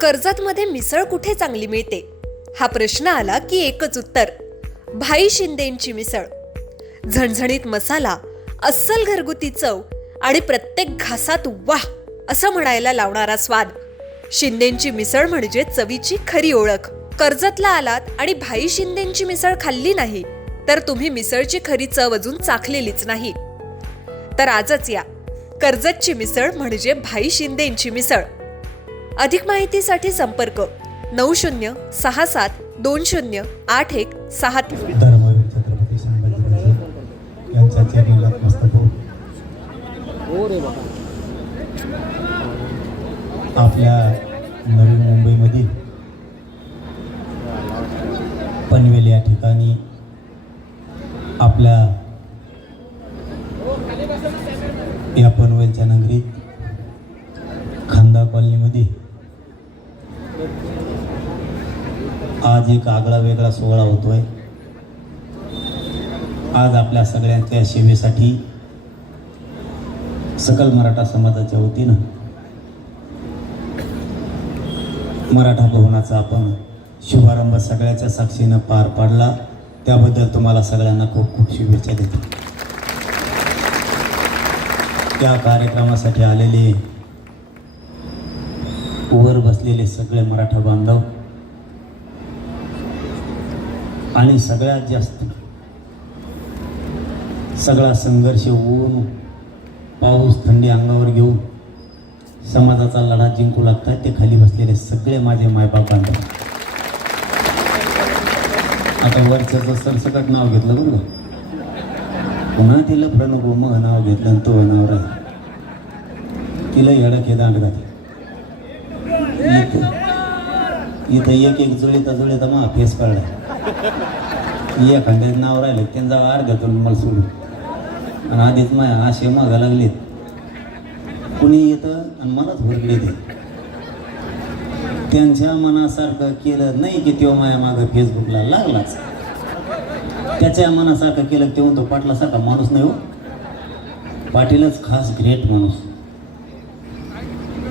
कर्जतमध्ये मिसळ कुठे चांगली मिळते हा प्रश्न आला की एकच उत्तर, भाई शिंदेंची मिसळ. झणझणीत मसाला, अस्सल घरगुती चव आणि प्रत्येक घासात वाह असं म्हणायला लावणारा स्वाद. शिंदेंची मिसळ म्हणजे चवीची खरी ओळख. कर्जतला आलात आणि भाई शिंदेंची मिसळ खाल्ली नाही तर तुम्ही मिसळची खरी चव अजून चाखलेलीच नाही. तर आजच या, कर्जतची मिसळ म्हणजे भाई शिंदेंची मिसळ. अधिक माहितीसाठी संपर्क 9067208163. धर्मवीर छत्रपती संभाजी यांच्या चरणी नतमस्तक होऊन आपल्या नवी मुंबईमधील पनवेल या ठिकाणी आपल्या या पनवेलच्या नगरीत खांदा कॉलनीमध्ये आज एक आगळा वेगळा सोहळा होतोय. आज आपल्या सगळ्यांच्या सेवेसाठी सकल मराठा समाजाच्या वतीनं मराठा भवनाचा आपण शुभारंभ सगळ्याच्या साक्षीनं पार पाडला. त्याबद्दल तुम्हाला सगळ्यांना खूप खूप शुभेच्छा देतो. त्या कार्यक्रमासाठी आलेले वर बसलेले सगळे मराठा बांधव आणि सगळ्यात जास्त सगळा संघर्ष ऊन पाऊस थंडी अंगावर घेऊन समाजाचा लढा जिंकू लागतात ते खाली बसलेले सगळे माझे मायबाप बांधव. आता वर्षाचं सरसकट नाव घेतलं बरं का, पुन्हा तिला प्रणव मग नाव घेतलं आणि तो नाव राहिलं. तिला येडक हे दांड घातलं. इथं एक एक जुळीता मग फेस काढला. एखाद्याचं नाव राहिलं त्यांचा अर्ध्यातून मला सोडून आणि आधीच माया असे मागा लागलेत. कुणी येतं आणि मलाच भरले ते. त्यांच्या मनासारखं केलं नाही की तेव्हा माया मागं फेसबुकला लागलाच. त्याच्या मनासारखं केलं तेव्हा तो पाटलासारखा माणूस नाही हो. पाटीलच खास ग्रेट माणूस.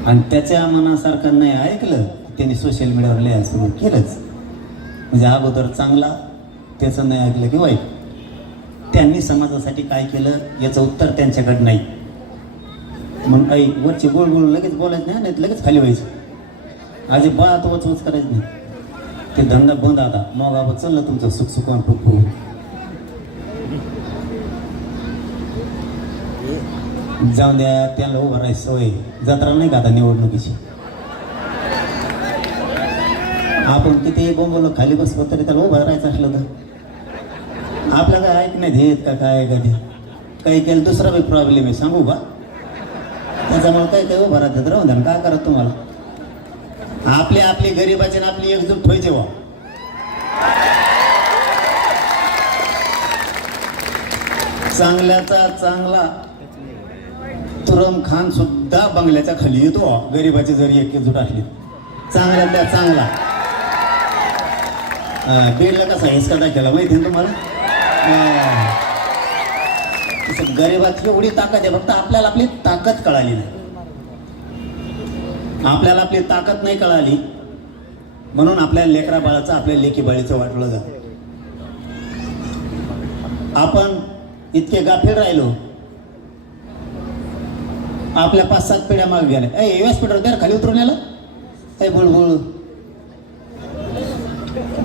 आणि त्याच्या मनासारखं नाही ऐकलं त्यांनी सोशल मीडियावर लिहायला सुरू केलंच. म्हणजे अगोदर चांगला त्याचं नाही ऐकलं की वाईट. त्यांनी समाजासाठी काय केलं याचं उत्तर त्यांच्याकडे नाही. म्हणून काही वरची गोळ गोळ लगेच बोलायचं नाही, नाही लगेच खाली व्हायचं. अजिबात वचवच करायचं नाही. ते धंदा बंद आता. मग आपण चाललं तुमचं सुखसुखान खूप होऊ. जाऊन द्या, त्याला उभं राहायची सवय. जत्रा नाही का आता निवडणुकीची. आपण किती बोंबवलं खाली बसलो तरी त्याला उभं राहायचं असलं तर आपल्याला काय ऐक नाही देत का काय कधी काही केलं. दुसरा बी प्रॉब्लेम आहे सांगू का. त्याच्यामुळे काही काही उभं राहतात राहून द्या. काय करत तुम्हाला आपली गरीबाची आणि आपली एकजूट व्हायचे वा. चांगल्याचा चांगला तुरम खान सुद्धा बंगल्याच्या खाली येतो गरीबाची जरी एकजूट असली. चांगल्यातल्या चांगला बीडला कसा हिसका दाखवला माहिती ना तुम्हाला. गरीबाची एवढी ताकद आहे, फक्त आपल्याला आपली ताकद कळाली नाही. आपल्याला आपली ताकद नाही कळाली म्हणून आपल्या लेकरा बाळाचं आपल्या लेकी बाळीचं वाटलं जात. आपण इतके गाफील राहिलो. आपल्या 5-7 पिढ्या मागे गेल्या. व्यासपीठावर द्या खाली उतरून याला. बुळबुळ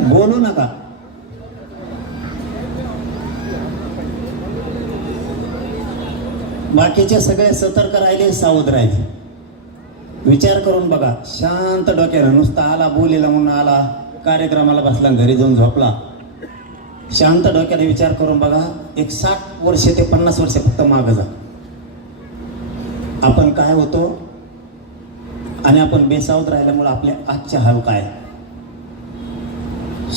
बोलू नका. बाकीचे सगळे सतर्क राहिले, सावध राहिले. विचार करून बघा. शांत डोक्यानं नुसता आला बोलेला म्हणून आला कार्यक्रमाला बसला घरी जाऊन झोपला. शांत डोक्याने विचार करून बघा. एक 60 वर्ष ते 50 वर्ष फक्त मागं जा. आपण काय होतो आणि आपण बेसावध राहिल्यामुळे आपले आजचे हाल काय.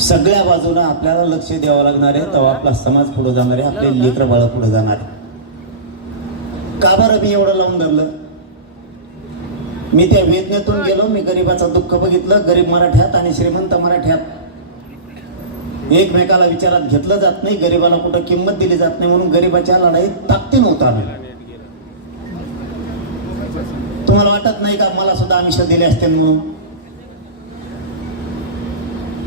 सगळ्या बाजूला आपल्याला लक्ष द्यावं लागणार आहे. तेव्हा आपला समाज पुढे जाणार आहे, आपले लेकरं बाळ पुढे जाणार आहे. का बरं मी एवढं लावून धरलं. मी त्या वेदनेतून गेलो. मी गरिबाचं दुःख बघितलं. गरीब मराठ्यात आणि श्रीमंत मराठ्यात एकमेकाला विचारात घेतलं जात नाही. गरिबाला कुठं किंमत दिली जात नाही म्हणून गरिबाच्या लढाईत ताकदीन होता. तुम्हाला वाटत नाही का मला सुद्धा आमिष दिले असते म्हणून.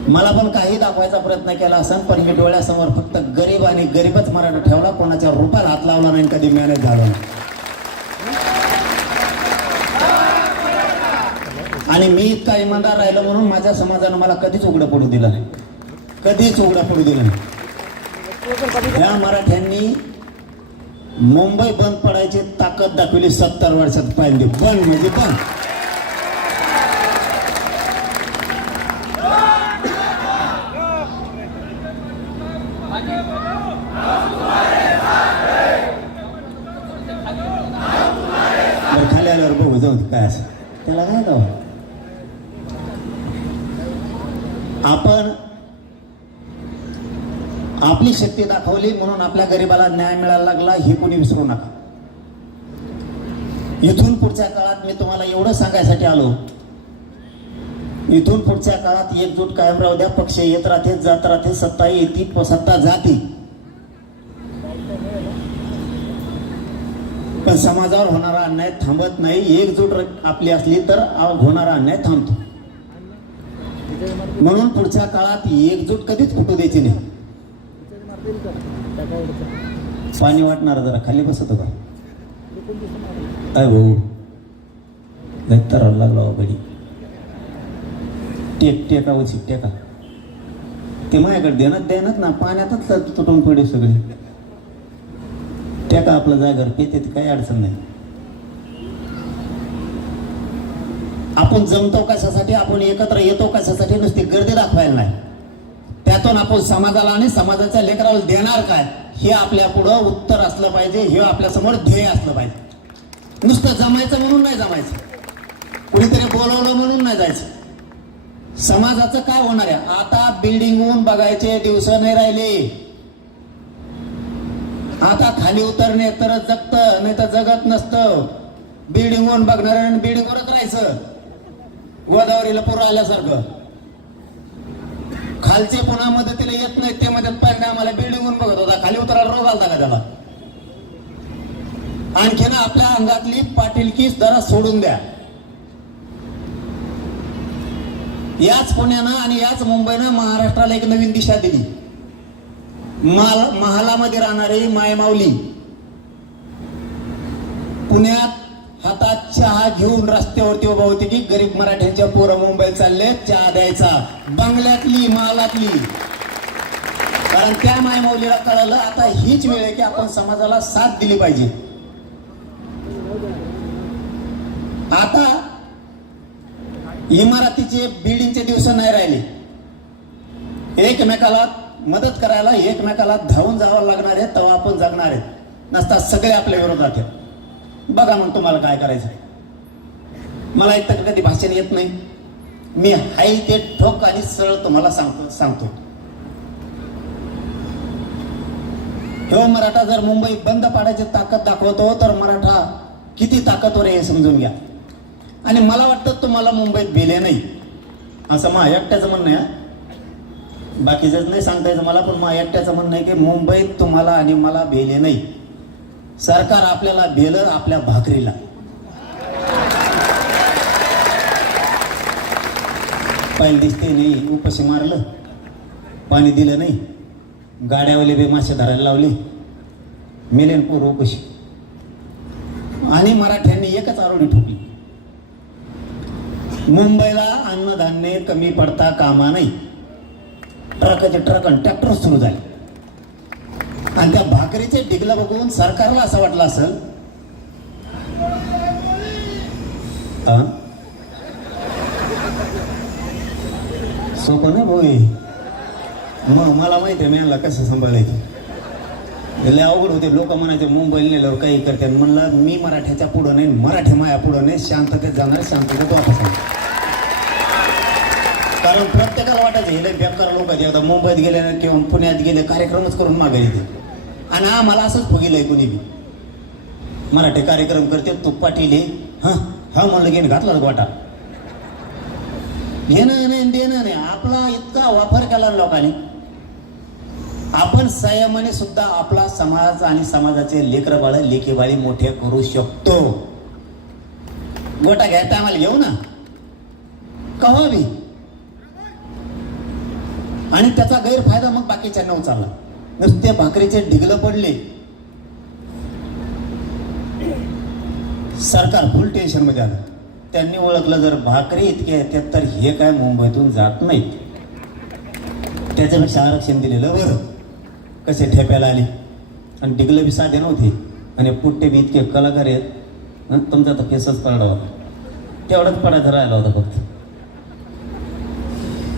मला पण काही दाखवायचा प्रयत्न केला असेल, पण मी डोळ्यासमोर फक्त गरीब आणि गरीबच मराठा ठेवला, कोणाच्या रुपाला हात लावला नाही, कधी मॅनेज झाला नाही. आणि मी इतका इमानदार राहिलो म्हणून माझ्या समाजानं मला कधीच उघडं पडू दिलं नाही, कधीच उघडं पडू दिलं नाही. या मराठ्यांनी मुंबई बंद पडायची ताकद दाखवली 70 वर्षात पाहिजे. बंद म्हणजे बंद. खाली आल्यावर बघू जाऊ काय असं त्याला काय जाऊ. आपण आपली शक्ती दाखवली म्हणून आपल्या गरिबाला न्याय मिळायला लागला, हे कोणी विसरू नका. इथून पुढच्या काळात मी तुम्हाला एवढं सांगायसाठी आलो, इथून पुढच्या काळात एकजूट कायम राहू द्या. पक्ष येत राहते, जात राहते, सत्ता येते, सत्ता जाती, पण समाजावर होणारा अन्याय थांबत नाही. एकजूट आपली असली तर होणारा अन्याय थांबतो. म्हणून पुढच्या काळात एकजूट कधीच फुटू द्यायची नाही. पाणी वाटणार जरा खाली बसत का काय भाऊ, तरावं लागला बडी टेका वची टेका ते माझ्याकडे देण्यात ना, पाण्यातच तुटून पडे सगळे. टेका आपलं जागर पेते, काही अडचण नाही. आपण जमतो कशासाठी, आपण एकत्र येतो कशासाठी, नुसती गर्दी दाखवायला नाही. त्यातून आपण समाजाला आणि समाजाच्या लेकराला देणार काय, हे आपल्या पुढं उत्तर असलं पाहिजे, हे आपल्या समोर ध्येय असलं पाहिजे. नुसतं जमायचं म्हणून नाही जमायचं, कुणीतरी बोलवलं म्हणून नाही जायचं. समाजाचं काय होणार आहे आता, बिल्डिंगहून बघायचे दिवस नाही राहिले. आता खाली उतरणे तर जगतं, नाही तर जगत नसतं. बिल्डिंगहून बघणार आणि बिल्डिंगवरच राहायचं, गोदावरीला पूर आल्यासारखं. खालचे पुन्हा मदतीला येत नाही, ते मदत पाहिजे आम्हाला. बिल्डिंगहून बघत होता, खाली उतरायला रोग आलता का त्याला. आणखीन आपल्या अंगातली पाटीलकी जरा सोडून द्या. याच पुण्यानं आणि याच मुंबईनं महाराष्ट्राला एक नवीन दिशा दिली. महालामध्ये राहणारी मायमाऊली पुण्यात हातात चहा घेऊन रस्त्यावरती उभा होती की गरीब मराठ्यांच्या पोरं मुंबईत चालले चहा द्यायचा, बंगल्यातली महालातली. कारण त्या मायमाऊलीला कळलं आता हीच वेळ आहे की आपण समाजाला साथ दिली पाहिजे. आता इमारतीचे बिल्डिंगचे दिवस नाही राहिले. एकमेकाला मदत करायला एकमेकाला धावून जावं लागणार आहे, तेव्हा आपण जगणार आहे. नसता सगळे आपल्या विरोधात आहेत. बघा मग तुम्हाला काय करायचं. मला इथं कधी भाषण येत नाही, मी हाय ते ठोक आणि सरळ तुम्हाला सांगतो. हो मराठा जर मुंबई बंद पाडायची ताकद दाखवतो तर मराठा किती ताकदवर आहे हे समजून घ्या. आणि मला वाटतं तुम्हाला मुंबईत भेले नाही असं मा एकट्याचं म्हणणं आहे. बाकीचंच नाही सांगता येतं मला, पण मा एकट्याचं म्हणणं आहे की मुंबईत तुम्हाला आणि मला भेले नाही. सरकार आपल्याला भेलं आपल्या भाकरीला. पाहिलं दिसते नाही, उपाशी मारलं, पाणी दिलं नाही, गाड्यावाले बे मासे धरायला लावले, मेलेन पोर उपाशी. आणि मराठ्यांनी एकच आरोडी ठोकली, मुंबईला अन्नधान्य कमी पडता कामा नाही. ट्रकाचे ट्रक आणि ट्रॅक्टर सुरू झाले. आणि त्या भाकरीचे ढिगला बघून सरकारला असं वाटलं असेल सोपं नाही भाऊ. मग मला माहिती आहे मी यांना कसं सांभाळायचं. लय अवघड होते. लोक म्हणायचे मुंबईला नेल्यावर काही करते. म्हणलं मी मराठ्याच्या पुढं नाही, मराठी माया पुढं नाही, शांततेत जाणार, शांततेत वापस येणार. कारण प्रत्येकाला वाटायचं हे लय बेकार लोक आहेत, एकदा मुंबईत गेले किंवा पुण्यात गेले कार्यक्रमच करून मागे येते. आणि आम्हाला असंच फुगिलंय कोणी बी. मराठी कार्यक्रम करते तू पाटील हे हा म्हणलं घेऊन घातला गोटा. घेणं नाही देणं नाही, आपला इतका वापर केला लोकांनी. आपण संयमाने सुद्धा आपला समाज आणि समाजाचे लेकर बाळ लेकी बाळी मोठे करू शकतो. गोटा घ्यायचा आम्हाला घेऊ ना कवा बी. आणि त्याचा गैरफायदा मग बाकीच्यांना उचलला. नुसते भाकरीचे ढिगलं पडले, सरकार फुल टेन्शन मध्ये आलं. त्यांनी ओळखलं जर भाकरी इतके येतात तर हे काय मुंबईतून जात नाहीत, त्याच्यापेक्षा आरक्षण दिलेलं बरं. कसे ठेप्याला आले आणि ढिगलं बी साधे नव्हते आणि पुट्टे बी इतके कलाकार आहेत. तुमचा तर केसच पडला होता, तेवढाच पडायचा राहिला होता फक्त.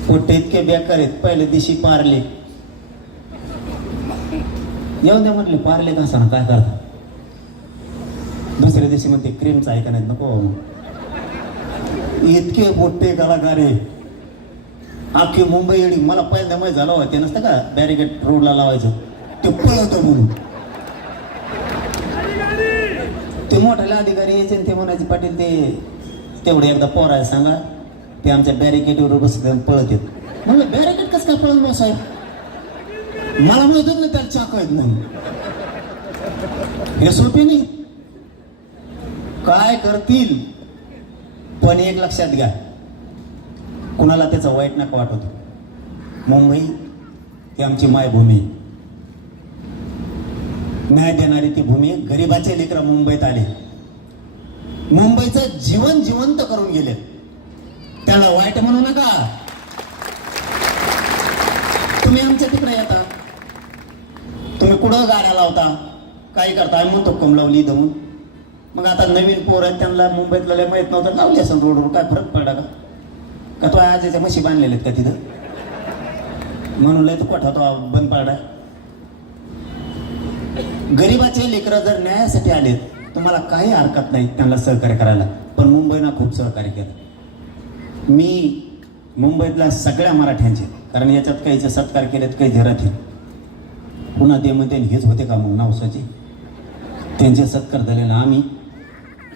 पुट्टे इतके बेकार आहेत. पहिले दिवशी पारले येऊन द्या म्हटले, पारले का ना काय करता. दुसऱ्या दिवशी म्हणते क्रीमचं ऐका नाहीत नको. इतके मोठे कलाकार आहे अख्खी मुंबई एडी. मला पहिल्यांदा माहीत झालं होतं ते नसतं का बॅरिकेड रोडला लावायचं, ते पळवतं म्हणून. ते मोठ्याला अधिकारी यायचे आणि ते म्हणायचे पाटील ते तेवढे एकदा पोराय सांगा, ते आमच्या बॅरिकेडवर बसत पळत येत. म्हणलं बॅरिकेड कसं काय पळत मग साहेब, मला माहितच नाही त्याला चाक आहेत म्हणून. हे सोपे नाही, काय करतील. पण एक लक्षात घ्या, कुणाला त्याचा वाईट नका वाटत. मुंबई ही आमची मायभूमी, न्याय देणारी ती भूमी. गरिबाचे लेकरं मुंबईत आले, मुंबईचं जीवन जिवंत करून गेले. त्याला वाईट म्हणू नका. तुम्ही आमच्या तिकडे येता, तुम्ही कुठं गाड्या लावता, काय करता. आम्ही म्हणतो कम लावली दमून. मग आता नवीन पोर आहेत त्यांना मुंबईतला लय माहीत नव्हतं, लावली असेल रोडवर, काय फरक पडला का तो आजीच्या म्हशी बांधलेल्या आहेत का तिथं, म्हणून लय तो कोठा तो बंद पडलाय. गरिबाचे लेकरं जर न्यायासाठी आलेत, तुम्हाला काही हरकत नाही त्यांना सहकार्य करायला. पण मुंबईनं खूप सहकार्य केलं. मी मुंबईतल्या सगळ्या मराठ्यांचे, कारण याच्यात काहीचे सत्कार केलेत काही झराथे, पुन्हा ते मध्ये हेच होते का मग नावसाचे, त्यांचे सत्कार झालेला आम्ही.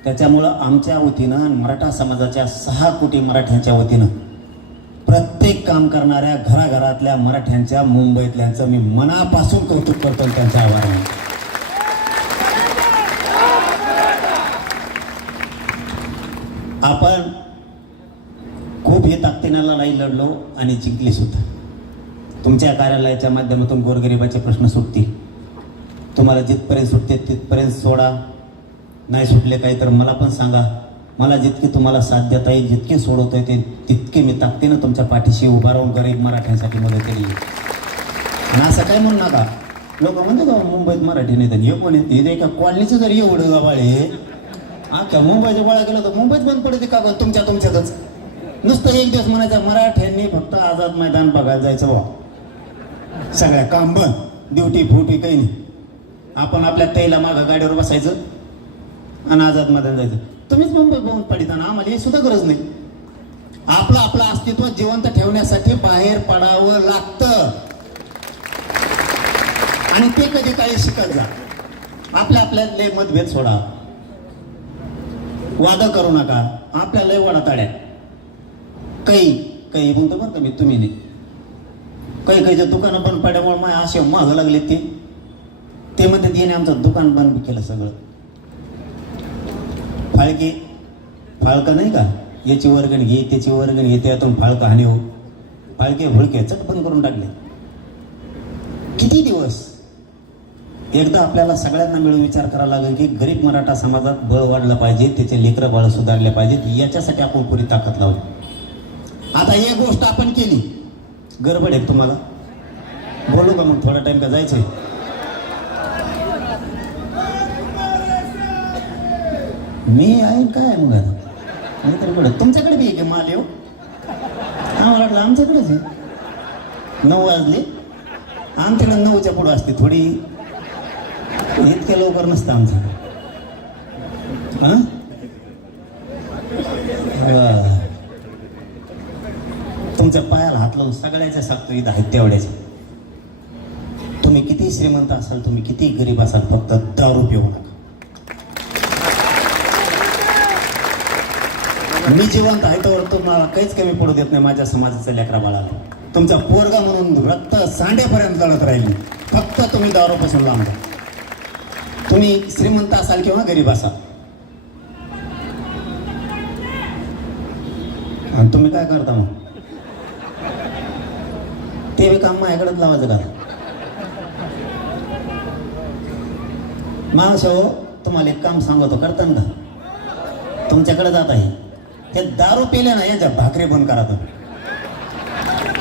त्याच्यामुळं आमच्या वतीनं मराठा समाजाच्या 6 कोटी मराठ्यांच्या वतीनं प्रत्येक काम करणाऱ्या घराघरातल्या मराठ्यांच्या मुंबईतल्यांचं मी मनापासून कौतुक करतो, त्यांच्या आभार. आपण खूप हे ताकदीनं लढाई लढलो आणि जिंकली सुद्धा. तुमच्या कार्यालयाच्या माध्यमातून गोरगरिबाचे प्रश्न सुटतील. तुम्हाला जिथपर्यंत सुटते तिथपर्यंत सोडा, नाही सुटले काही तर मला पण सांगा. मला जितकी तुम्हाला साथ देता येईल, जितके सोडवता येते तितके मी ताकदीनं तुमच्या पाठीशी उभा राहून गरीब मराठ्यांसाठी मदत केली. आणि असं काय म्हणू नका, लोक म्हणते का मुंबईत मराठी नाही तर हे कोण येते, हे एका कॉलनीचं जर एवढं गावाळे अख्ख्या मुंबईच्या गोळा गेलं तर मुंबईत बंद पडते का तुमच्यातच. नुसतं एक दिवस म्हणायचं मराठ्यांनी फक्त आझाद मैदान बघायला जायचं बा, सगळ्या काम बंद, ड्युटी फुटी काही नाही. आपण आपल्या तैला मागं गाडीवर बसायचं आणि आझाद मैदान जायचं. तुम्हीच मुंबई बंद पडिताना आम्हाला हे सुद्धा गरज नाही. आपलं अस्तित्व जिवंत ठेवण्यासाठी बाहेर पडावं लागतं आणि ते कधी काही शिकत जा. आपल्यातले मतभेद सोडा, वाद करू नका. आपल्याला वडा ताड्या काही म्हणतो बरं का मी, तुम्ही नाही. काही दुकानं बंद पडल्यामुळे माझ्या असे महाग लागले ते म्हणतात येणे आमचं दुकान बंद केलं सगळं. फाळकं नाही का, याची वर्गण घे त्याची वर्गण घे, त्यातून फाळकं हानी हो, फाळके भुळके चट बंद करून टाकले. किती दिवस. एकदा आपल्याला सगळ्यांना मिळून विचार करावा लागेल की गरीब मराठा समाजात बळ वाढलं पाहिजे, त्याचे लेकरं बाळ सुधारले पाहिजेत, याच्यासाठी आपण पुरी ताकद लावू. आता एक गोष्ट आपण केली, गडबड आहे तुम्हाला बोलू का मग थोडा टाइम का जायचंय. मी आहे काय मग आता नाहीतर तुमच्याकडे बी आहे माल येऊ. आम्हाला वाटलं आमच्याकडेच आहे. 9 वाजले, आमच्याकडे 9च्या पुढं असते थोडी, इतक्या लवकर नसतं आमचं. तुमच्या पायाला हात लावून सगळ्याच्या सांगतो इथं आहेत तेवढ्याचे. तुम्ही किती श्रीमंत असाल, तुम्ही किती गरीब असाल, फक्त दारू पिऊ नका. मी जिवंत आहे तर तुम्हाला काहीच कमी पडू देत नाही माझ्या समाजाच्या लेकरा बाळाला. तुमचा पोरगा म्हणून रक्त सांड्यापर्यंत लढत राहील. फक्त तुम्ही दारूपासून लांब राहा. तुम्ही श्रीमंत असाल किंवा गरीब असाल. आणि तुम्ही काय करता मग, ते बी काम माझ्याकडेच लावायचं का? मावशा हो, तुम्हाला एक काम सांगतो, करता का? तुमच्याकडे जात आहे हे दारू पिले ना, यांच्या भाकरी बंद करा.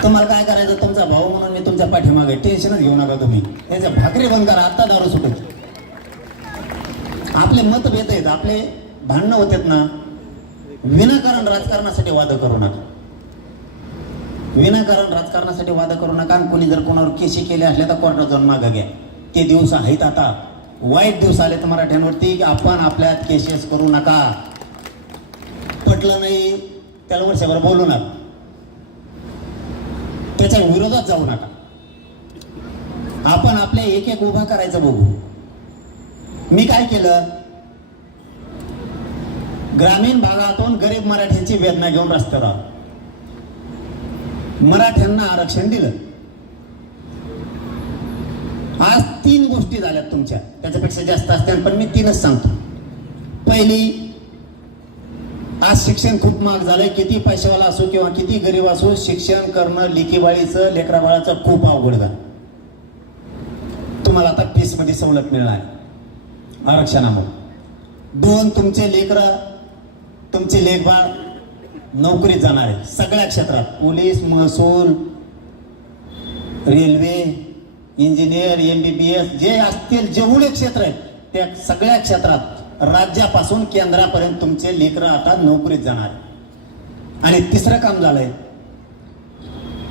तुम्हाला काय करायचं, तुमचा भाऊ म्हणून मी तुमच्या पाठीमागे, टेन्शनच घेऊ नका तुम्ही. याच्या भाकरी बंद करा, आता दारू सुटत. आपले मतभेद आहेत, आपले भांडणं होतात ना, विनाकारण राजकारणासाठी वाद करू नका. विनाकारण राजकारणासाठी वाद करू नका. आणि कोणी जर कोणावर केशी केले असले तर कोर्टात जाऊन मागं घ्या. ते दिवस आहेत आता. वाईट दिवस आले तर मराठ्यांवरती की आपण आपल्यात केसेस करू नका. पटलं नाही त्याला वर्षभर बोलू नका, त्याच्या विरोधात जाऊ नका. आपण आपल्या एक एक उभा करायचं बघू. मी काय केलं, ग्रामीण भागातून गरीब मराठ्यांची वेदना घेऊन रस्त्यावर आलो. मराठ्यांना आरक्षण दिलं. आज 3 गोष्टी झाल्यात तुमच्या, त्याच्यापेक्षा जास्त असतील पण मी 3च सांगतो. पहिली, आज शिक्षण खूप महाग झालंय. किती पैशावाला असो किंवा किती गरीब असो, शिक्षण करणं लेकीबाळीचं लेकराबाळाचं खूप अवघड झालं. तुम्हाला आता फीस मध्ये सवलत मिळणार आहे आरक्षणामुळे. 2, तुमचे लेकरं, तुमचे लेकबाळ नोकरीत जाणार आहे सगळ्या क्षेत्रात. पोलीस, महसूल, रेल्वे, इंजिनियर, MBBS जे असतील जेवढे क्षेत्र आहेत त्या सगळ्या क्षेत्रात राज्यापासून केंद्रापर्यंत तुमचे लेकरं आता नोकरीत जाणार. आणि तिसरं काम झालंय,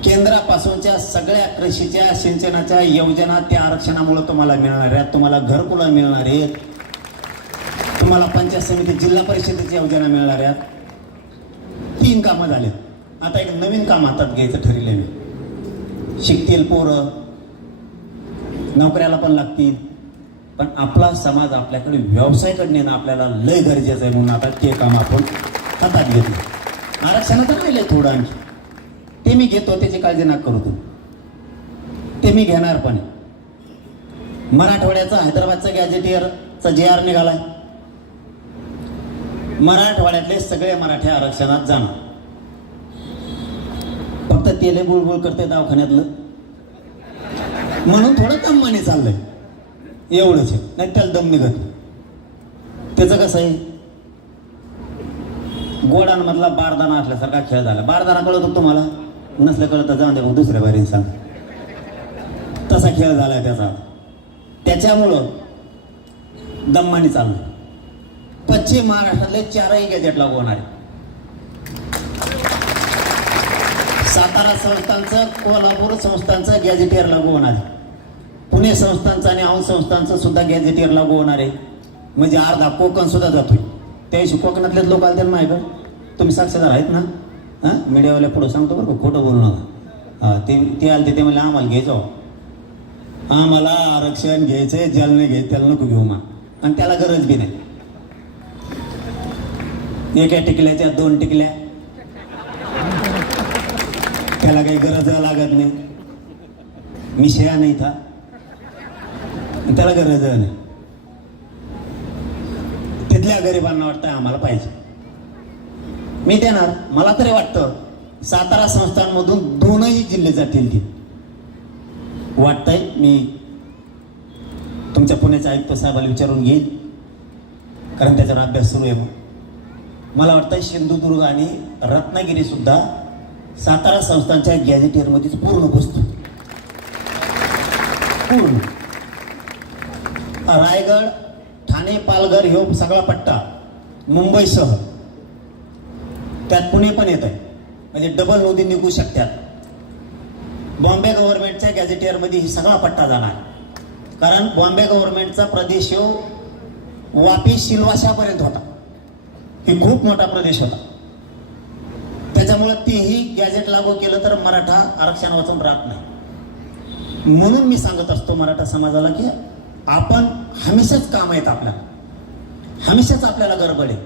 केंद्रापासूनच्या सगळ्या कृषीच्या सिंचनाच्या योजना त्या आरक्षणामुळे तुम्हाला मिळणार आहेत. तुम्हाला घरकुलं मिळणार आहेत, तुम्हाला पंचायत समिती जिल्हा परिषदेची योजना मिळणार आहेत. 3 कामं झालेत. आता एक नवीन काम हातात घ्यायचं ठरले मी. शिकतील पोरं, नोकऱ्याला पण लागतील, पण आपला समाज आपल्याकडे व्यवसायाकडे नेणं आपल्याला लय गरजेचं आहे. म्हणून आता ते काम आपण हातात घेतो. आरक्षणाचं राहिलंय थोडं आणखी, ते मी घेतो, त्याची काळजी नका करू तुम्ही, ते मी घेणार. पण मराठवाड्याचा हैदराबादचा गॅजेटियरचा JR निघालाय. मराठवाड्यातले सगळे मराठी आरक्षणात जाणार. फक्त तेले बुळबुळ करते दवाखान्यातलं म्हणून थोडं दमाने चाललंय, एवढंच आहे. नाही त्याला दम निघत. त्याचं कसं आहे, गोडांमधला बारदाना असल्यासारखा खेळ झाला. बारदाना कळतो तुम्हाला, नसलं कळत जाऊन दे दुसऱ्या बारीने सांग. तसा खेळ झालाय त्याचा. त्याच्यामुळं दम्माने चाललंय. पश्चिम महाराष्ट्रातले 4ही गॅजेट लागू होणार आहे. सातारा संस्थांचं, कोल्हापूर संस्थांचं गॅजेटियर लागू होणार आहे. पुणे संस्थांचं आणि औंध संस्थांचं सुद्धा गॅजेटियर लागू होणार आहे. म्हणजे अर्धा कोकण सुद्धा जातोय. त्याविषयी कोकणातलेच लोक आले माझ्याकडे, तुम्ही साक्षीदार आहेत ना. हां, मीडियावाल्या पुढं सांगतो बरं का, खोटं बोलू नका. हां, ते आले ते म्हणले आम्हाला घ्यायचं, आम्हाला आरक्षण घ्यायचंय, ज्याला नाही घ्यायचं त्याला नको घेऊ. आणि त्याला गरज बी नाही. एका टिकल्याच्या 2 टिकल्या, त्याला काही गरज लागत नाही. मी शेया नाही था, त्याला गरज नाही. तिथल्या गरिबांना वाटतं आम्हाला पाहिजे, मी देणार. मला तरी वाटतं सातारा संस्थांमधून 2ही जिल्हे जातील. ती वाटतंय. मी तुमच्या पुण्याच्या आयुक्त साहेबाला विचारून घेईल, कारण त्याच्यावर अभ्यास सुरू आहे. मला वाटतं सिंधुदुर्ग आणि रत्नागिरी सुद्धा सातारा संस्थांच्या गॅजेटियरमध्येच पूर्ण बसतो. पूर्ण रायगड, ठाणे, पालघर ह्यो सगळा पट्टा, मुंबईसह त्यात पुणे पण येत आहे. म्हणजे डबल नोंदी निघू शकतात. बॉम्बे गव्हर्नमेंटच्या गॅजेटियरमध्ये ही सगळा पट्टा जाणार. कारण बॉम्बे गव्हर्नमेंटचा प्रदेश वापी सिल्वाशापर्यंत होता. हे खूप मोठा प्रदेश होता. त्याच्यामुळे तेही गॅजेट लागू केलं तर मराठा आरक्षण वाचून राहत नाही. म्हणून मी सांगत असतो मराठा समाजाला की आपण हमेशाच काम आहेत आपल्याला, हमेशाच आपल्याला गडबड आहे,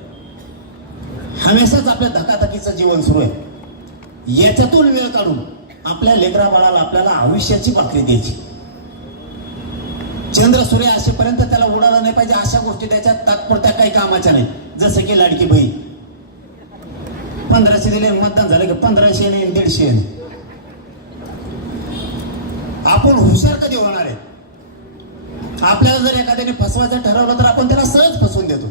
हमेशाच आपल्या धकाधकीचं जीवन सुरू आहे. याच्यातून वेळ काढून आपल्या लेकरा बाळाला आपल्याला आयुष्याची भाकरी द्यायची. चंद्र सूर्य असेपर्यंत त्याला उडाला नाही पाहिजे अशा गोष्टी त्याच्या तात्पुरत्या काही कामाच्या नाही. जसं की लाडकी बहीण 1500 दिले, मतदान झालं की 1500 आणि 150. आपण हुशार कधी होणार आहे? आपल्याला जर एखाद्याने फसवायचं ठरवलं तर आपण त्याला सहज फसवून देतो.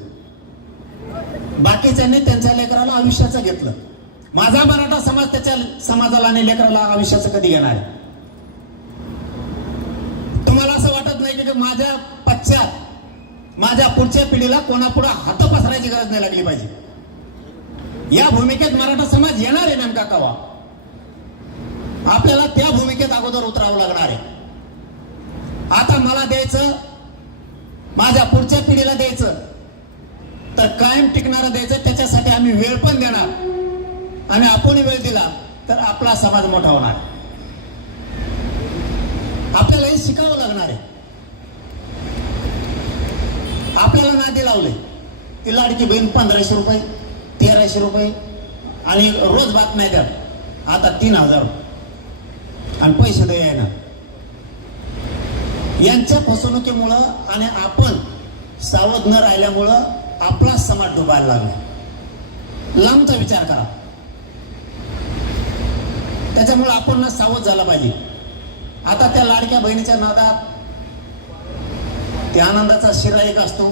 बाकीच्यांनी त्यांच्या लेकराला आयुष्याचं घेतलं. माझा मराठा समाज त्याच्या समाजाला आणि लेकराला आयुष्याचं कधी घेणार आहे? तुम्हाला असं वाटत नाही की माझ्या पश्चात माझ्या पुढच्या पिढीला कोणापुढे हात पसरायची गरज नाही लागली पाहिजे? या भूमिकेत मराठा समाज येणार आहे नेमका कवा? आपल्याला त्या भूमिकेत अगोदर उतरावं लागणार आहे. आता मला द्यायचं, माझ्या पुढच्या पिढीला द्यायचं, तर कायम टिकणारं द्यायचं. त्याच्यासाठी आम्ही वेळ पण देणार आणि आपण वेळ दिला तर आपला समाज मोठा होणार. आपल्याला हे शिकावं लागणार आहे. आपल्याला नादी लावले ती लाडकी बहीण 1500 रुपये 1300 रुपये आणि रोज बातम्या द्यात आता 3000 आणि पैसे द्या येणार. यांच्या फसवणुकीमुळं आणि आपण सावध न राहिल्यामुळं आपला समाज डुबायला लागला. लांबचा विचार करा. त्याच्यामुळे आपण ना सावध झाला पाहिजे. आता त्या लाडक्या बहिणीच्या नादात ते आनंदाचा शिरा एक असतो,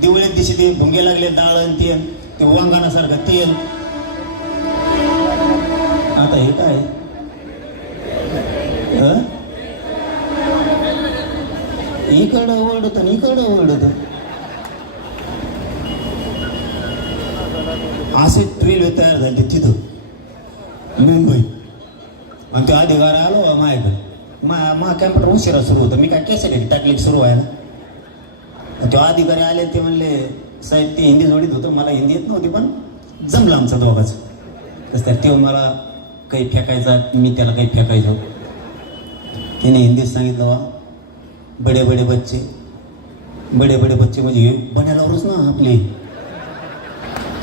दिवळीत दिवशी ते भुंगे लागले डाळ तेल, ते वांगणासारखं तेल. आता हे काय इकडं ओरडत आणि इकडं ओरडत. असे रेल्वे तयार झाले तिथं मुंबई. आणि ते अधिकारी आलो माझ्याकडे. मा कॅम्प्युटर उशिरा सुरू होतं. मी काय कॅसेट टाकली सुरू व्हायला. ते अधिकारी आले, ते म्हणले साहेब ते हिंदी जोडीत होतं, मला हिंदी येत नव्हती पण जमलं आमचं दोघांचं. तसं त्या ते मला काही फेकायचा, मी त्याला काही फेकायचो. त्याने हिंदीत सांगितलं, वा बडे बडे बच्चे. बडे बडे बच्चे म्हणजे बनायलावरच ना आपले.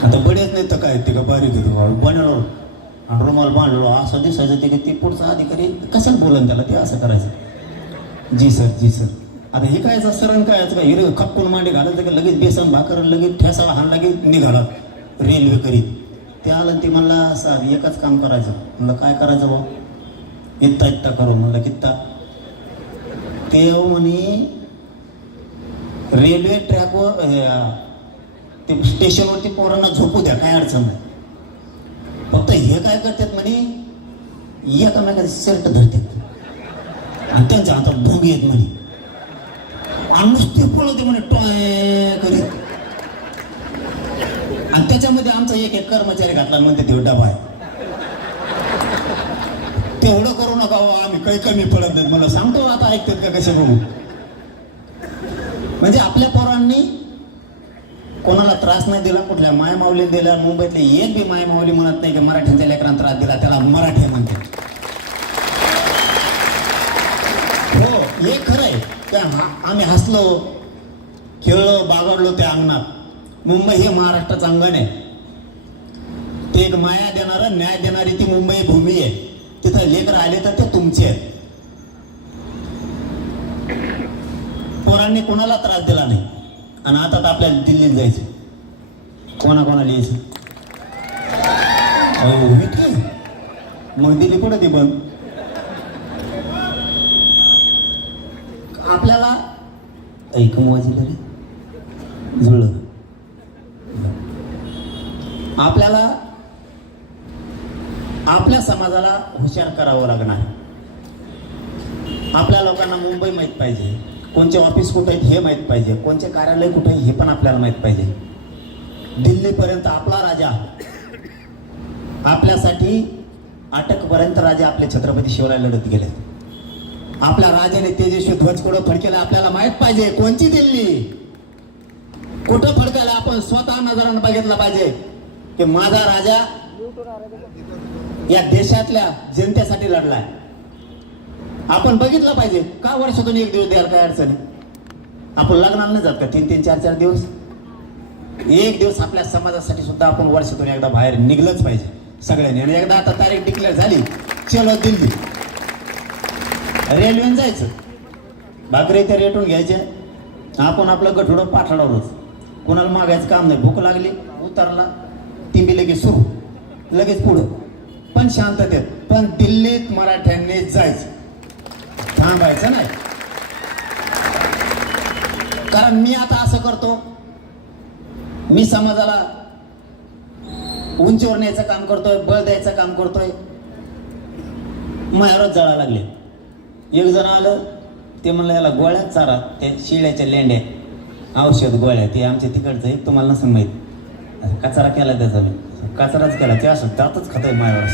आता बडेच नाही तर काय ते का बारीक होते बनायलावर आणि रुमाल बांधलो असं दिसायचं. ते की ते पुढचा अधिकारी कशाला बोलन त्याला, ते असं करायचं. जी सर जी सर. आता हे काय सरण काय का हिर खपकून मांडी घालायचं का लगेच बेसन भाकर लगेच ठेसा हाण लगेच निघाला रेल्वे करीत. ते आलं ते म्हणला असं एकच काम करायचं. म्हणलं काय करायचं भाऊ? इत्ता इत्ता करू. म्हणलं कित्ता? ते म्हणे रेल्वे ट्रॅकवर ते स्टेशनवरती पोरांना झोपू द्या, काय अडचण नाही. फक्त हे काय करतात म्हणे एकामेकाचे शर्ट धरतात आणि त्यांच्या हातात भोंगी आहेत म्हणे आणि नुसते पळवते म्हणे टॉय करीत. आणि त्याच्यामध्ये आमचा एक कर्मचारी घातला म्हणते ते डबा आहे. तेवढं करू नका आम्ही काही कमी पडत नाही. मला सांगतो आता ऐकतात का कसे बघू. म्हणजे आपल्या पोरांनी कोणाला त्रास नाही दिला, कुठल्या मायमाऊलीने दिला. मुंबईतले एक बी मायमाऊली म्हणत नाही की मराठ्यांच्या लेकरांना त्रास दिला त्याला मराठी म्हणते. हो हे खरं आहे. आम्ही हसलो खेळलो बागडलो त्या अंगणात. मुंबई हे महाराष्ट्राचं अंगण आहे. ते एक माया देणारं न्याय देणारी ती मुंबई भूमी आहे. तिथं लेकर आले तर ते तुमचे आहेत. पोरांनी कोणाला त्रास दिला नाही. आणि आता तर आपल्याला दिल्लीला जायचं. कोणाकोणाला यायचं? मग दिल्ली कुठं ती बंद? आपल्याला ऐकून वाजलं रे जुळलं. आपल्याला आपल्या समाजाला हुशार करावं लागणार. आपल्या लोकांना मुंबई माहीत पाहिजे, कोणचे ऑफिस कुठे आहेत हे माहीत पाहिजे, कोणचे कार्यालय कुठे आहे हे पण आपल्याला माहीत पाहिजे. दिल्लीपर्यंत आपला राजा, आपल्यासाठी अटकपर्यंत राजा आपले छत्रपती शिवराय लढत गेले. आपल्या राजाने तेजस्वी ध्वज कुठं फडकेला आपल्याला माहीत पाहिजे. कोणची दिल्ली कुठं फडकायला आपण स्वतः नजरानं बघितलं पाहिजे की माझा राजा या देशातल्या जनतेसाठी लढलाय. आपण बघितलं पाहिजे. का वर्षातून एक दिवस द्यायला काय अडचणी? आपण लग्नाला नाही जात का 3-3, 4-4 दिवस? एक दिवस आपल्या समाजासाठी सुद्धा आपण वर्षातून एकदा बाहेर निघलंच पाहिजे सगळ्यांनी. आणि एकदा आता तारीख डिक्लेअर झाली, चलो दिल्ली. रेल्वेने जायचं, भाकरी ते रेटून घ्यायचे, आपण आपलं गठुडं पाठवणारच. कोणाला मागायचं काम नाही. भूक लागली उतरला, ती लगेच सुरू, लगेच पुढं, पण शांततेत. पण दिल्लीत मराठ्यांनी जायचं. थांबायचं नाही. कारण मी आता असं करतो, मी समाजाला उंचीवर न्यायचं काम करतोय, बळ द्यायचं काम करतोय. मायावरच जळा लागले. एक जण आलं, ते म्हणलं याला गोळ्या चारा, ते शिळ्याच्या लेंड्या, औषध गोळ्या, ते आमच्या तिकडचं एक तुम्हाला नसेल माहीत. कचरा केला त्याचा, मी कचराच केला, ते असं त्यातच खातोय मायावर.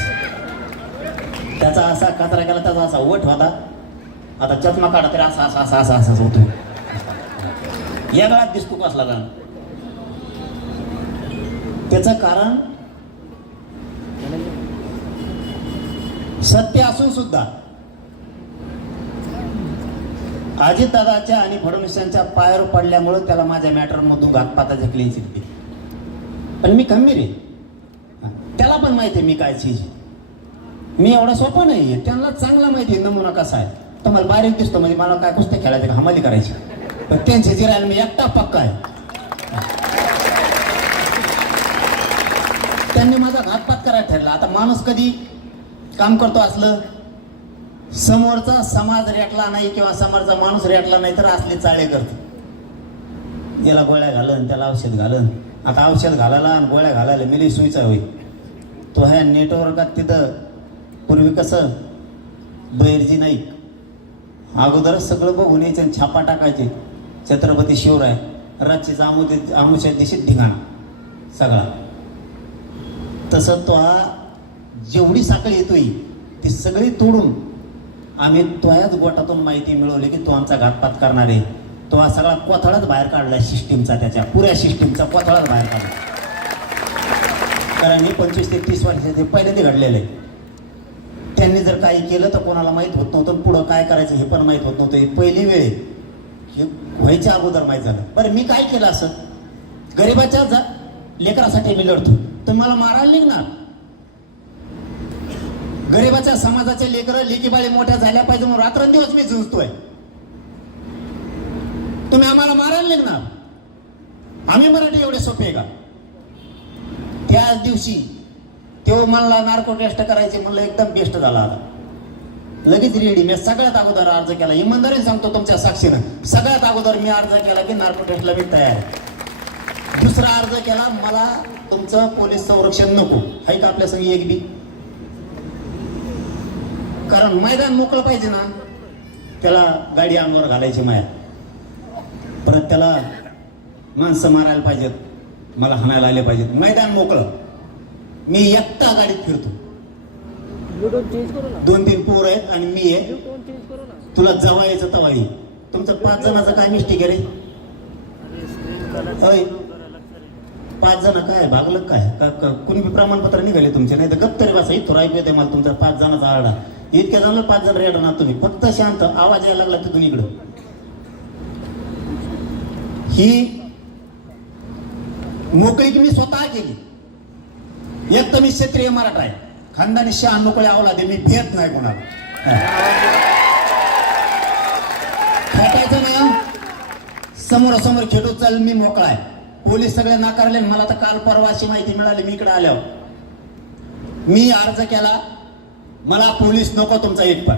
त्याचा असा कचरा केला, त्याचा असा ओठ होता, आता चष्मा काढा तरी असा असा असा असा असाच होतो. या गळात दिसतो कसला गाण. त्याचं कारण सत्य असून सुद्धा अजितदादाच्या आणि फडणवीसांच्या पायावर पडल्यामुळे त्याला माझ्या मॅटरमधून घातपाताची क्लीन चिट. पण मी खंबीर आहे, त्याला पण माहिती आहे मी काय चीज. मी एवढा सोपा नाही आहे, त्यांना चांगला माहिती आहे नमुना कसा आहे. तुम्हाला बारीक दिसतो म्हणजे मला काय कुस्त्या खेळायचं, हमाली करायची, पण त्यांचे जिरायला मी एकटा पक्का आहे. त्यांनी माझा घातपात करायला ठरला. आता माणूस कधी काम करतो असलं, समोरचा समाज रेटला नाही किंवा समोरचा माणूस रेटला नाही तर असले चाळे करतो. याला गोळ्या घालन, त्याला औषध घालन. आता औषध घालायला आणि गोळ्या घालायला मिली सुईचा होईल. तो ह्या नेटवर्कात तिथं पूर्वी कसं बैरजी नाईक अगोदरच सगळं बघून यायचं आणि छापा टाकायचे. छत्रपती शिवराय रातचीच आमुच्या दिवशीच धिंगाणा सगळा. तसं तो हा जेवढी साखळी येतोय ती सगळी तोडून आम्ही तोयाच गोटातून माहिती मिळवली की तो आमचा घातपात करणार आहे. तो हा सगळा कोथळाच बाहेर काढला सिस्टीमचा, त्याच्या पुऱ्या सिस्टीमचा कोथळाच बाहेर काढला. कारण हे 25 ते 30 वर्षाचे पहिल्यांदा घडलेलं आहे. त्यांनी जर काही केलं तर कोणाला माहीत होत नव्हतं, पुढं काय करायचं हे पण माहीत होत नव्हतं. पहिली वेळ हे व्हायच्या अगोदर माहीत झालं. बरं मी काय केलं असं, गरिबाच्या लेकरासाठी मी लढतो, तर मला मारायला निघणार. गरिबाच्या समाजाचे लेकरं लेकीबाळी मोठ्या झाल्या पाहिजे म्हणून रात्रंदिवस मी झुंजतोय. तुम्ही आम्हाला मारायला निघणार? आम्ही मराठी एवढे सोपे आहे का? त्याच दिवशी तेव्हा मला नार्को टेस्ट करायचे म्हणलं, एकदम बेस्ट झाला. आता लगेच रेडी. मी सगळ्यात अगोदर अर्ज केला, इमानदारीने सांगतो तुमच्या साक्षीनं, सगळ्यात अगोदर मी अर्ज केला की नार्को टेस्टला मी तयार आहे. दुसरा अर्ज केला, मला तुमचं पोलीस संरक्षण नको आहे का आपल्या संग एक बी. कारण मैदान मोकळं पाहिजे ना, त्याला गाडी अंगावर घालायची माया, परत त्याला माणसं मारायला पाहिजेत, मला हाणायला आले पाहिजेत. मैदान मोकळं, मी एकटा गाडीत फिरतो. 2-3 पोर आहेत आणि मी आहे. तुला जवळ यायचं तवा येईल. तुमचं 5 जणांचं काय मिस्टेक आहे रे? होय 5 जण काय भागलं काय? कुणी बी प्रमाणपत्र निघाले तुमचे? नाही तर गप्प तरी बसा. इथं ऐकू येते मला तुमचा 5 जणांचा आरडा. इतक्या जणांना 5 जण रेड ना तुम्ही, फक्त शांत. आवाज यायला लागला तिथून इकडं. ही मोकळी मी स्वतः केली. एक तर मी क्षेत्रीय मराठा आहे, खानदानी शहा मोकळे आवला दे, मी भेट नाही कोणाला. खेटायचं ना, समोरासमोर खेटू चाल, मी मोकळा आहे. पोलीस सगळे नाकारले. मला तर काल परवा अशी माहिती मिळाली, मी इकडे आल्यावर मी अर्ज केला, मला पोलीस नको तुमचा एक पण.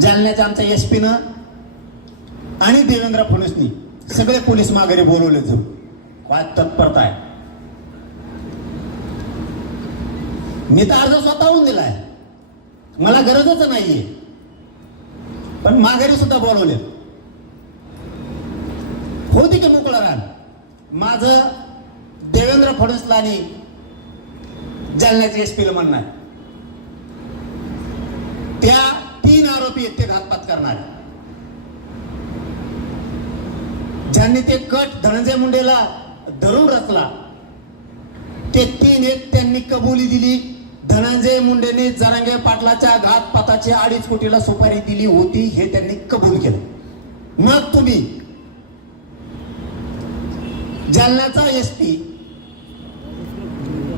जालन्याच्या आमच्या SP न आणि देवेंद्र फडणवीसनी सगळे पोलीस माघारी बोलवले. जाऊ काय तत्परता आहे. मी तर अर्ज स्वतःहून दिलाय, मला गरजच नाहीये, पण माघारी सुद्धा बोलवले. होती की मोकळं रान. माझं देवेंद्र फडणवीसला आणि जालन्याच्या SP ला म्हणणार, त्या 3 आरोपी आहेत ते घातपात करणार. ज्यांनी ते कट धनंजय मुंडेला धरून रचला ते 3 आहेत. त्यांनी कबुली दिली. धनंजय मुंडेने जरांगे पाटलाच्या घातपाताची 2.5 कोटीला सुपारी दिली होती हे त्यांनी कबूल केलं. मग तुम्ही जालन्याचा SP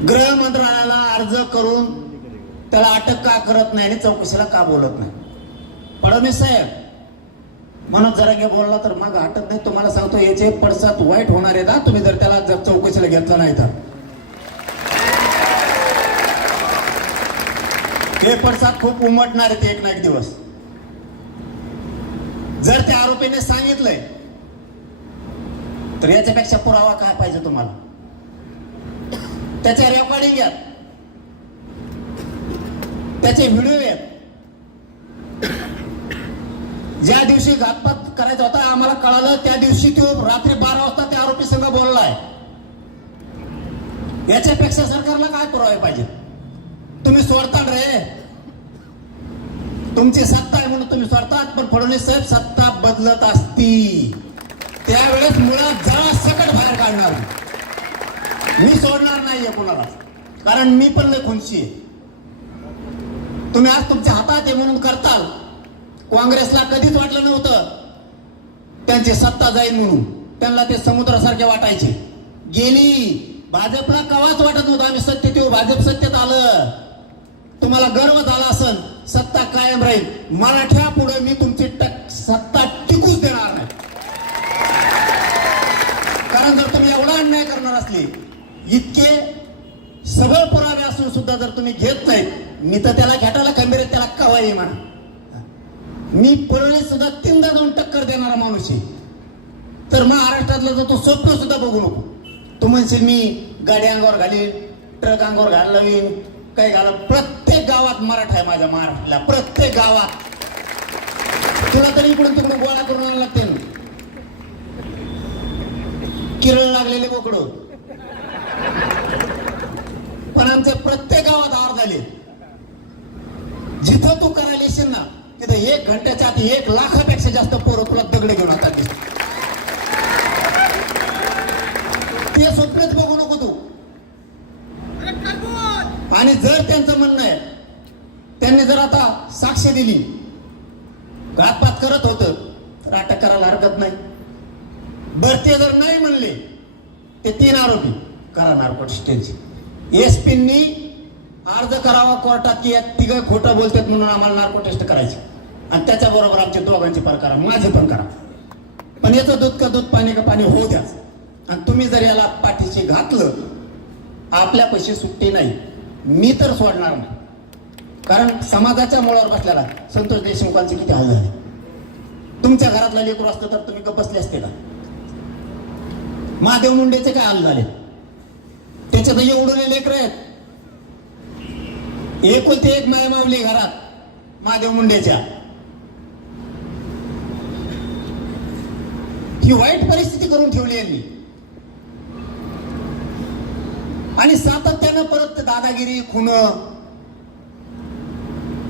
गृह मंत्रालयाला अर्ज करून त्याला अटक का करत नाही आणि चौकशीला का बोलत नाही? फडणवीस साहेब मनोज जरांगे बोलला तर मग हटत नाही. तुम्हाला सांगतो याचे पडसाद वाईट होणार आहेत. तुम्ही जर त्याला चौकशीला घेतला नाही तर हे पडसाद खूप उमटणार आहेत एक ना एक दिवस. जर त्या आरोपीने सांगितलंय तर याच्यापेक्षा पुरावा काय पाहिजे तुम्हाला? त्याचे रेकॉर्डिंग घ्या, त्याचे व्हिडिओ आहेत. ज्या दिवशी घातपात करायचा होता आम्हाला कळालं त्या दिवशी तो रात्री 12 वाजता त्या आरोपी संघ बोललाय. याच्यापेक्षा सरकारला काय पुरावे पाहिजे? तुम्ही सोडता रे, तुमची सत्ता आहे म्हणून तुम्ही सोडतात. पण फडणवीस साहेब सत्ता बदलत असती त्यावेळेस मुळात जरा सकट बाहेर काढणार. मी सोडणार नाहीये कोणाला, कारण मी पण लय खुनशी आहे. तुम्ही आज तुमच्या हातात आहे म्हणून करताल. काँग्रेसला कधीच वाटलं नव्हतं त्यांची सत्ता जाईल म्हणून. त्यांना ते समुद्रासारखे वाटायचे. गेली. भाजपला कवाच वाटत नव्हतं आम्ही सत्तेत येऊ, भाजप सत्तेत आलं. तुम्हाला गर्व झाला असन, सत्ता कायम राहील. मराठ्या पुढे मी तुमची सत्ता टिकूच देणार नाही. कारण जर तुम्ही एवढा अन्याय करणार असले, इतके सगळे पुरावे असून सुद्धा जर तुम्ही घेत नाही, मी तर त्याला घाटाला खंबीर त्याला कवाई म्हणा. मी फडणवीस सुद्धा 3दा जाऊन टक्कर देणारा माणूस आहे. तर महाराष्ट्रातला जर तो स्वप्न सुद्धा बघू नको. तू म्हणशील मी गाडी अंगावर घालीन, ट्रक अंगावर घालायला लावीन, काय घाला. प्रत्येक गावात मराठा आहे माझ्या महाराष्ट्राला, प्रत्येक गावात. तुला तरी इकडून तिकडून गोळा करून आणायला लागते ना. किरळ लागलेले बोकडं. पण आमच्या प्रत्येक गावात आर झाले. जिथं तू करायला येशील ना तिथं 1 घंट्याच्या आत 1 लाखापेक्षा जास्त पोरं तुला दगड घेऊन आता दिसत. ते स्वप्नच बघू नको तू. आणि जर त्यांचं म्हणणं आहे, त्यांनी जर आता साक्ष दिली, घातपात करत होतं तर अटक करायला हरकत नाही. बर ते जर नाही म्हणले, ते 3 आरोपी करा नार्कोटिक्स टेस्ट. एसपींनी अर्ज करावा कोर्टात की या 3 खोटं बोलतात म्हणून आम्हाला नार्को टेस्ट करायची. आणि त्याच्याबरोबर आमच्या दोघांचे पण करा, माझे पण करा. पण याचं दूध का दूध, पाणी का पाणी होऊ द्या. आणि तुम्ही जर याला पाठीशी घातलं, आपल्या पैसे सुट्टी नाही. मी तर सोडणार नाही. कारण समाजाच्या मुळावर बसलेला संतोष देशमुखांचे किती हाल झाले. तुमच्या घरातला लेकरू असतं तर तुम्ही गप्प बसले असते का? महादेव मुंडेचे काय हाल झाले? त्याच्यात एवढे लेकर आहेत. एकुलती 1 माया मावली घरात महादेव मुंडेच्या. ही वाईट परिस्थिती करून ठेवली यांनी. आणि सातत्यानं परत दादागिरी, खुन.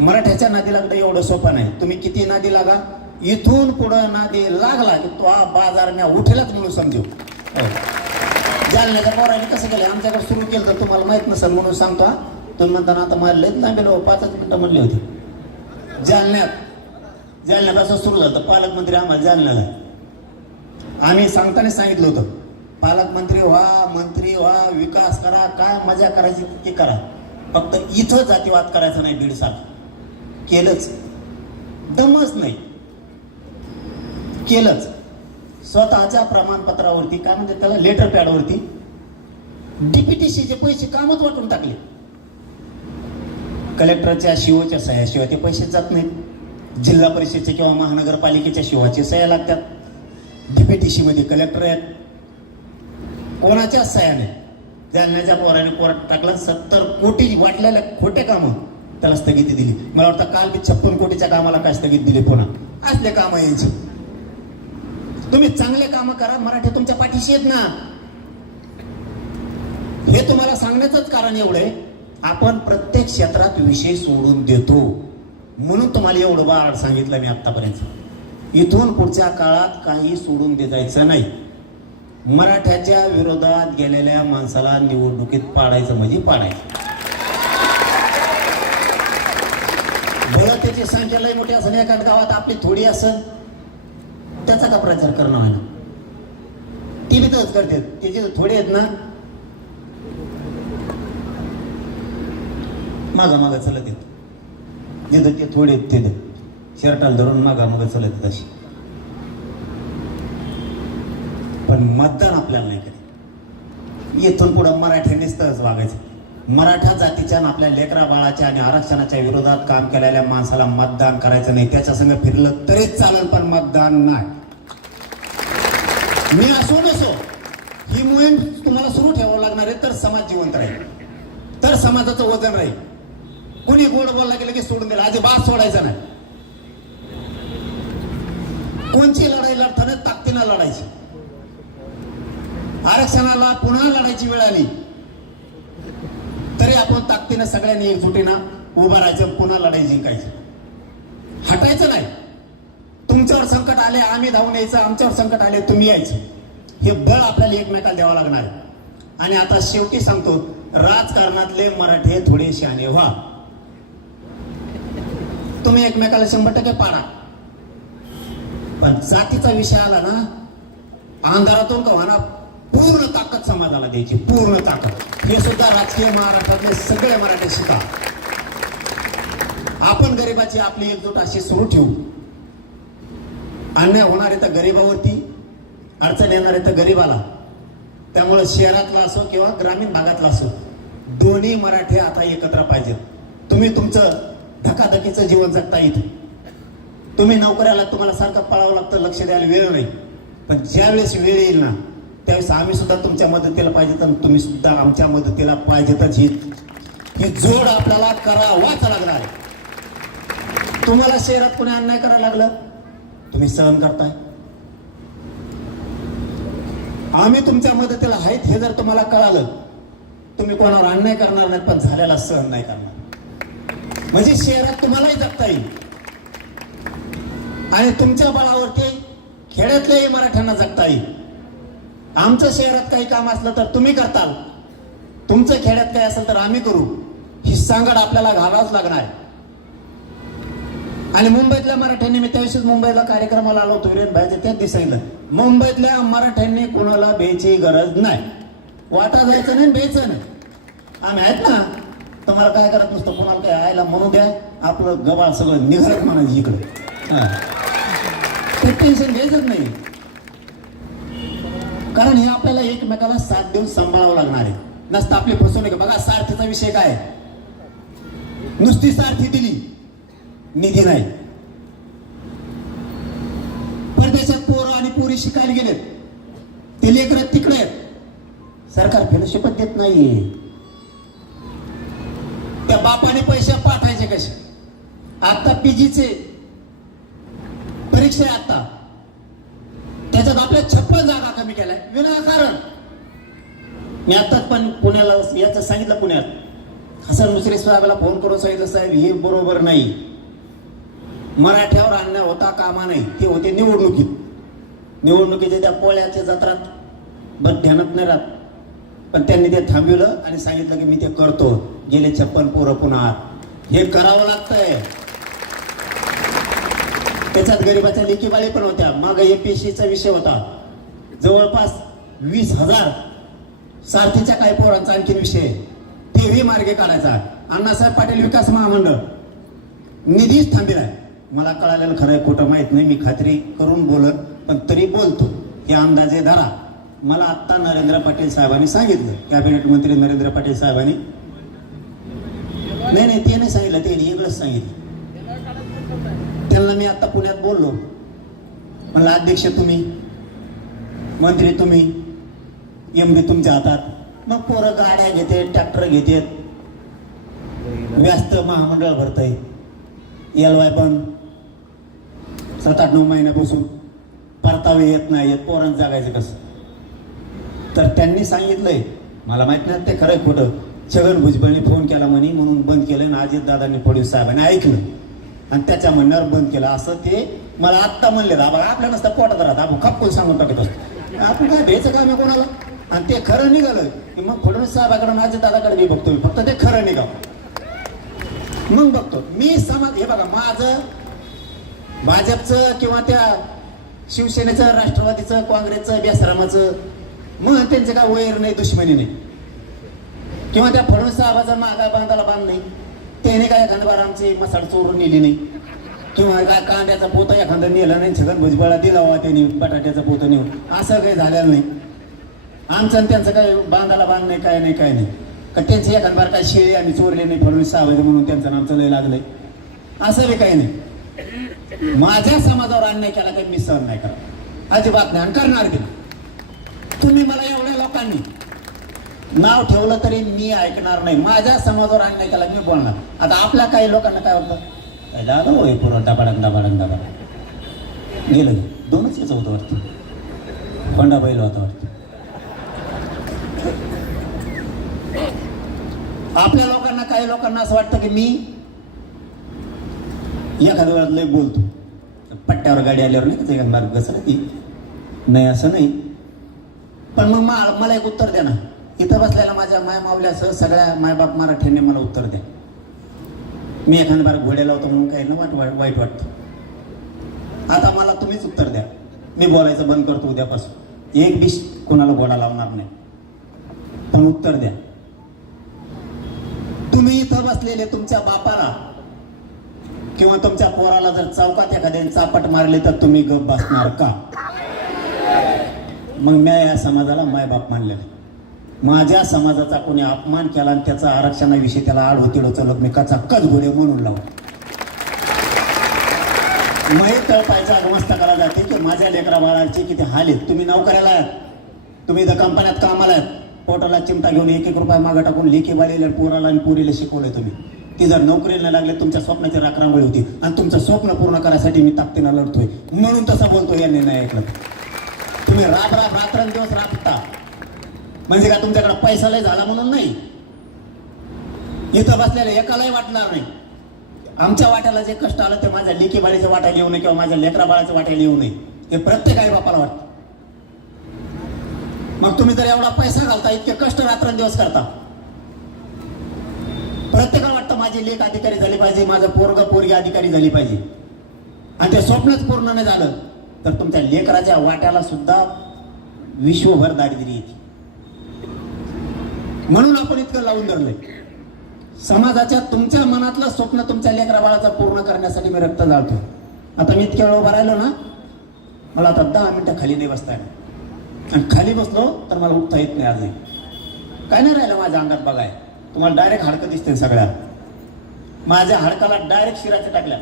मराठ्याच्या नादी लागणं एवढं सोपं नाही. तुम्ही किती नादी लागा, इथून पुढं नादी लागला की तो हा बाजार म्या उठेलच म्हणून समजू. जालन्याच्या पोराने कसं केलं, आमच्याकडे सुरू केलं तर तुम्हाला माहित नसेल म्हणून सांगतो. तुम्ही म्हणताना आता मला लयच लांबे 5 मिनिटं म्हणले होते. जालन्यात असं सुरू झालं. पालकमंत्री आम्हाला जालन्याला, आम्ही सांगताना सांगितलं होतं, पालकमंत्री व्हा, मंत्री व्हा, विकास करा, काय मजा करायची ते करा, फक्त इथं जातीवाद करायचं नाही. 1.5 साल केलंच, दमच नाही, केलंच. स्वतःच्या प्रमाणपत्रावरती, काय म्हणजे त्याला लेटर पॅडवरती डीपीटीसीचे पैसे कामच वाटून टाकले. कलेक्टरच्या शिवच्या सह्या शिवाय ते पैसे जात नाहीत. जिल्हा परिषदेचे किंवा महानगरपालिकेच्या शिवाची सह्या लागतात. डीपीटीसी मध्ये कलेक्टर आहेत, कोणाच्याच सह्या नाही. जालन्याच्या पोराने कोर्ट टाकला 70 कोटी वाटलेल्या खोटे कामं त्याला स्थगिती दिली. मला वाटतं काल 56 कोटीच्या कामाला काय स्थगित दिली. पुन्हा असले कामं यायची. तुम्ही चांगले कामं करा, मराठी तुमच्या पाठीशी आहेत ना. हे तुम्हाला सांगण्याचंच कारण एवढं, आपण प्रत्येक क्षेत्रात विषय सोडून देतो म्हणून तुम्हाला एवढं बाळ सांगितलं मी आतापर्यंत. इथून पुढच्या काळात काही सोडून द्यायचं नाही. मराठ्याच्या विरोधात गेलेल्या माणसाला निवडणुकीत पाडायचं म्हणजे पाडायचं. भलं त्याची संख्या लय मोठी असेल, एखाद्या गावात आपली थोडी असेल, त्याचा का प्रचार करणं व्हायला? ती बी तसंच करते. ते जे थोडे आहेत ना, मागा चलत येत. जिथं ते थोडे आहेत तिथं शर्टाला धरून मागा चलत येत अशी. पण मतदान आपल्याला नाही कधी. येथून पुढं मराठ्यांनीच तहच वागायचं. मराठा जातीच्या आणि आपल्या लेकरा बाळाच्या आणि आरक्षणाच्या विरोधात काम केलेल्या माणसाला मतदान करायचं नाही. त्याच्या संग फिरलं तरीच चालेल, पण मतदान नाही. मी असो नसो, ही मोहीम तुम्हाला सुरू ठेवावं लागणार आहे, तर समाज जिवंत राहील, तर समाजाचं वजन राहील. कोणी गोड बोलला गेलं की सोडून दिलं, अजिबात सोडायचं नाही. कोणची लढाई लढताना ताकदीनं लढायची. आरक्षणाला पुन्हा लढायची वेळ आली तरी आपण ताकदीनं सगळ्यांनी एकजुटीनं उभं राहायचं, पुन्हा लढाई जिंकायची. हटायचं नाही. तुमच्यावर संकट आले आम्ही धावून यायचं, आमच्यावर संकट आले तुम्ही यायचं. हे बळ आपल्याला एकमेकाला द्यावं लागणार आहे. आणि आता शेवटी सांगतो, राजकारणातले मराठे थोडे शहाणे व्हा. तुम्ही एकमेकाला 100% पाडा, पण जातीचा विषय आला ना, अंधारातून का म्हणा पूर्ण ताकद समाजाला द्यायची, पूर्ण ताकद. हे सुद्धा राजकीय महाराष्ट्रातले सगळे मराठी शिका. आपण गरिबाची आपली एकजूट अशी सुरू ठेवू. अन्याय होणार आहे तर गरिबावरती, अडचण येणार आहे तर गरिबाला. त्यामुळे शहरातला असो किंवा ग्रामीण भागातला असो, दोन्ही मराठी आता एकत्र पाहिजेत. तुम्ही तुमचं धकाधकीचं जीवन जगता इथे. तुम्ही नोकऱ्याला तुम्हाला सारखं पळावं लागतं, लक्ष द्यायला वेळ नाही. पण ज्यावेळेस वेळ येईल ना, त्यावेळेस आम्ही सुद्धा तुमच्या मदतीला पाहिजे, तर तुम्ही सुद्धा आमच्या मदतीला पाहिजेतच. ही जोड आपल्याला करावाच लागणार आहे. तुम्हाला शहरात कोणी अन्याय करायला लागलं, तुम्ही सहन करताय. आम्ही तुमच्या मदतीला आहेत हे जर तुम्हाला कळालं, तुम्ही कोणावर अन्याय करणार नाही, पण झालेला सहन नाही करणार. म्हणजे शहरात तुम्हालाही जगता येईल आणि तुमच्या बळावरती खेड्यातल्याही मराठ्यांना जगता येईल. आमचं शहरात काही काम असलं तर तुम्ही करताल, तुमचं खेड्यात काही असेल तर आम्ही करू. ही सांगड आपल्याला घालावंच लागणार आहे. आणि मुंबईतल्या मराठ्यांनी, मी त्याविषयीच मुंबईला कार्यक्रमाला आलो होतो वीरेन भाईचे, त्याच दिवशी सांगितलं, मुंबईतल्या मराठ्यांनी कोणाला भ्यायची गरज नाही. वाटा जायचं नाही, भ्यायचं नाही. आम्ही आहेत ना, तुम्हाला काय करत नसतं, कोणाला काय आयला म्हणू द्या, आपलं गबाळ सगळं निघत म्हणायचं इकडे. टेन्शन घ्यायचंच नाही, कारण हे आपल्याला एकमेकाला साथ देऊन सांभाळावं लागणार आहे. नसतं आपली फसवणूक. बघा सारथीचा विषय काय, नुसती सारथी दिली, निधी नाही. परदेशात पोरं आणि पोरी शिकायला गेलेत, ते लेकरं तिकडे आहेत, सरकार फेलोशिपच देत नाहीये. त्या बापाने पैसे पाठायचे कसे? आता पीजीचे परीक्षा आहे, आता त्याच्यात आपल्या 56 जागा कमी केलाय विनाकारण. मी आताच पण पुण्याला याचं सांगितलं, पुण्यात हसन मुश्रीफ साहेबाला फोन करून सांगितलं, साहेब हे बरोबर नाही, मराठ्यावर अन्याय होता कामा नाही. ते होते निवडणुकीच्या त्या पोळ्याच्या जत्रात बस ध्यानात नाही राहत, पण त्यांनी ते थांबवलं आणि सांगितलं की मी ते करतो. गेले 56 पोरं पुन्हा. हे करावं लागतंय. त्याच्यात गरीबाच्या लेकीबाळी पण होत्या. मग एपीएससीचा विषय होता, जवळपास 20,000 सारथीच्या काही पोरांचा आणखीन विषय, तेही मार्गे काढायचा. अण्णासाहेब पाटील विकास महामंडळ निधीच थांबिलाय. मला कळालेलं खरं आहे खोटं माहित नाही, मी खात्री करून बोलत, पण तरी बोलतो. हे अंदाजे धरा. मला आत्ता नरेंद्र पाटील साहेबांनी सांगितलं, कॅबिनेट मंत्री नरेंद्र पाटील साहेबांनी, नाही ते नाही सांगितलं, ते वेगळंच सांगितलं. त्यांना मी आता पुण्यात बोललो, म्हणलं अध्यक्ष तुम्ही, मंत्री तुम्ही, एमडी तुमच्या हातात. मग पोरं गाड्या घेते, ट्रॅक्टर घेते, व्यस्त महामंडळ भरतंय, एलवाय पण 7-8-9 महिन्यापासून परतावे येत नाही, पोरांचं जागायचं कसं? तर त्यांनी सांगितलंय, मला माहित नाही ते खरं खोटं, छगन भुजबळनी फोन केला म्हणे म्हणून बंद केलं, आणि अजितदादांनी फडणवीस साहेबांनी ऐकलं आणि त्याच्या म्हणण्यावर बंद केलं, असं ते मला आत्ता म्हणले. बघा आपल्या नसतं पोटात राहत, आपण खपकून सांगून टाकत असतो, आपण काय भ्यायचं काम आहे कोणाला? आणि ते खरं निघालं की मग फडणवीस साहेबाकडे आणि अजितदादाकडे मी बघतो, फक्त ते खरं निघावं मग बघतो मी समाज. हे बघा, माझं भाजपचं किंवा त्या शिवसेनेचं, राष्ट्रवादीचं, काँग्रेसचं, बेसरामाचं मग त्यांचं काय वैर नाही, दुश्मनी नाही, किंवा त्या फडणवीस साहेबाचा मागा बांधाला बांध नाही, त्याने काय एखाद्या बार आमची मसाड चोरून नेली नाही, किंवा काय कांद्याचा पोतं एखादं नेलं नाही, छगन भुजबळला दिला हवा त्यांनी बटाट्याचं पोतं नेऊन, असं काही झालेलं नाही. आमचं आणि त्यांचं काय बांधाला बांध नाही, काय नाही. का त्यांचं एखाद काय शेळी आम्ही चोरले नाही फडणवीस साहेब म्हणून त्यांचं नाम लय लागलंय, असं बी काही नाही. माझ्या समाजावर अन्याय केला काही मी सहन नाही करा, अजिबात नाही, आणि करणार बी नाही. तुम्ही मला एवढ्या लोकांनी नाव ठेवलं तरी मी ऐकणार नाही. माझ्या समाजावर अन्याय केला मी बोलणार. आता आपल्या काही लोकांना काय होतं, दादा होय पुरं दाबाडंग गेलं, दोनच याचं होतं वाटतं, कोंडा बैल होता वाटतं. आपल्या लोकांना काही लोकांना असं वाटतं की मी एखाद्या वेळात लय बोलतो, पट्ट्यावर गाडी आल्यावर नाही का एखाद मार्ग घसरत ती नाही, असं नाही. पण मग मला एक उत्तर द्या ना, इथं बसलेल्या माझ्या माय मावल्यासह सगळ्या मायबाप मराठ्यांनी मला उत्तर द्या. मी एखाद्या बार घोड्या लावतो म्हणून काही ना वाईट वाटतं. आता मला तुम्हीच उत्तर द्या. मी बोलायचं बंद करतो उद्यापासून, एक बी कोणाला घोडा लावणार नाही, पण उत्तर द्या. तुम्ही इथं बसलेले तुमच्या बापाला किंवा तुमच्या पोराला जर चौकात एखाद्याने चापट मारले तर तुम्ही गप बसणार का? मग मी या समाजाला मायबाप मानलेला. माझ्या समाजाचा कोणी अपमान केला आणि त्याचा आरक्षणाविषयी त्याला आड होती चलत मी कच घोडे म्हणून लावून मग तळपायचा मस्तकाला जाते की माझ्या लेकरा बाळांचे किती हाल आहेत. तुम्ही नोकऱ्याला आहात, तुम्ही इथं कंपन्यात कामाला आहेत, पोटाला चिमटा घेऊन 1-1 रुपया मागं टाकून लेखी बाळीला पोराला आणि पुरीला शिकवलंय तुम्ही. ती जर नोकरीला लागले तुमच्या स्वप्नाची राखरांगोळी होती आणि तुमचं स्वप्न पूर्ण करायसाठी मी ताकदीनं लढतोय म्हणून तसं बोलतो. यांनी नाही ऐकलं. तुम्ही रात्रंदिवस राबता म्हणजे का तुमच्याकडे पैसा लय झाला म्हणून नाही. इथं बसलेले एकालाही वाटणार नाही आमच्या वाट्याला जे कष्ट आलं ते माझ्या लेकी बाळीच्या वाट्याला येऊ नये किंवा माझ्या लेकरा बाळाच्या वाट्याला येऊ नये, हे प्रत्येक आई बापाला वाटतं. मग तुम्ही जर एवढा पैसा घालता, इतके कष्ट रात्रंदिवस करता, प्रत्येकाला वाटतं माझी लेक अधिकारी झाली पाहिजे, माझं पोरगी अधिकारी झाली पाहिजे, आणि ते स्वप्नच पूर्ण नाही झालं तर तुमच्या लेकराच्या वाट्याला सुद्धा विश्वभर दारिद्र्य येते. म्हणून आपण इतकं लावून धरलंय. समाजाच्या तुमच्या मनातलं स्वप्न तुमच्या लेकरा बाळाचा पूर्ण करण्यासाठी मी रक्त जाळतो. आता मी इतक्या वेळ उभा राहिलो ना, मला आता 10 मिनिटं खाली नाही बसता येणार, आणि खाली बसलो तर मला उठता येत नाही. आजही काय नाही राहिलं माझ्या अंगात बघाय. तुम्हाला डायरेक्ट हाडकं दिसते सगळ्या. माझ्या हाडकाला डायरेक्ट शिराच्या टाकल्या.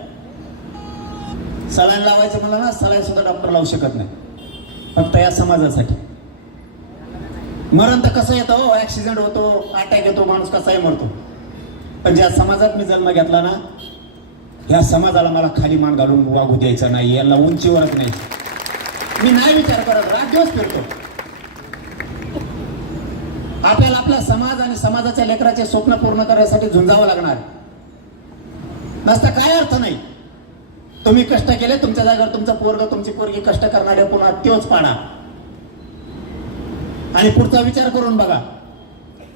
सलाईन लावायचं मला ना, सलाईन सुद्धा डॉक्टर लावू शकत नाही, फक्त या समाजासाठी. मरण तर कसं येतं हो, ऍक्सिडेंट होतो, अटॅक येतो, माणूस कसाही मरतो. पण ज्या समाजात मी जन्म घेतला ना, या समाजाला मला खाली मान घालून वागू द्यायचं नाही, याला उंचीवरच नाही. मी नाही विचार करत, रात दिवस फिरतो. आपल्याला आपला समाज आणि समाजाच्या लेकराचे स्वप्न पूर्ण करण्यासाठी झुंजावं लागणार, नसता काय अर्थ नाही. तुम्ही कष्ट केले, तुमच्या जागेवर तुमचं पोरग तुमची पोरगी कष्ट करणारे पुन्हा त्योच पाडा आणि पुढचा विचार करून बघा.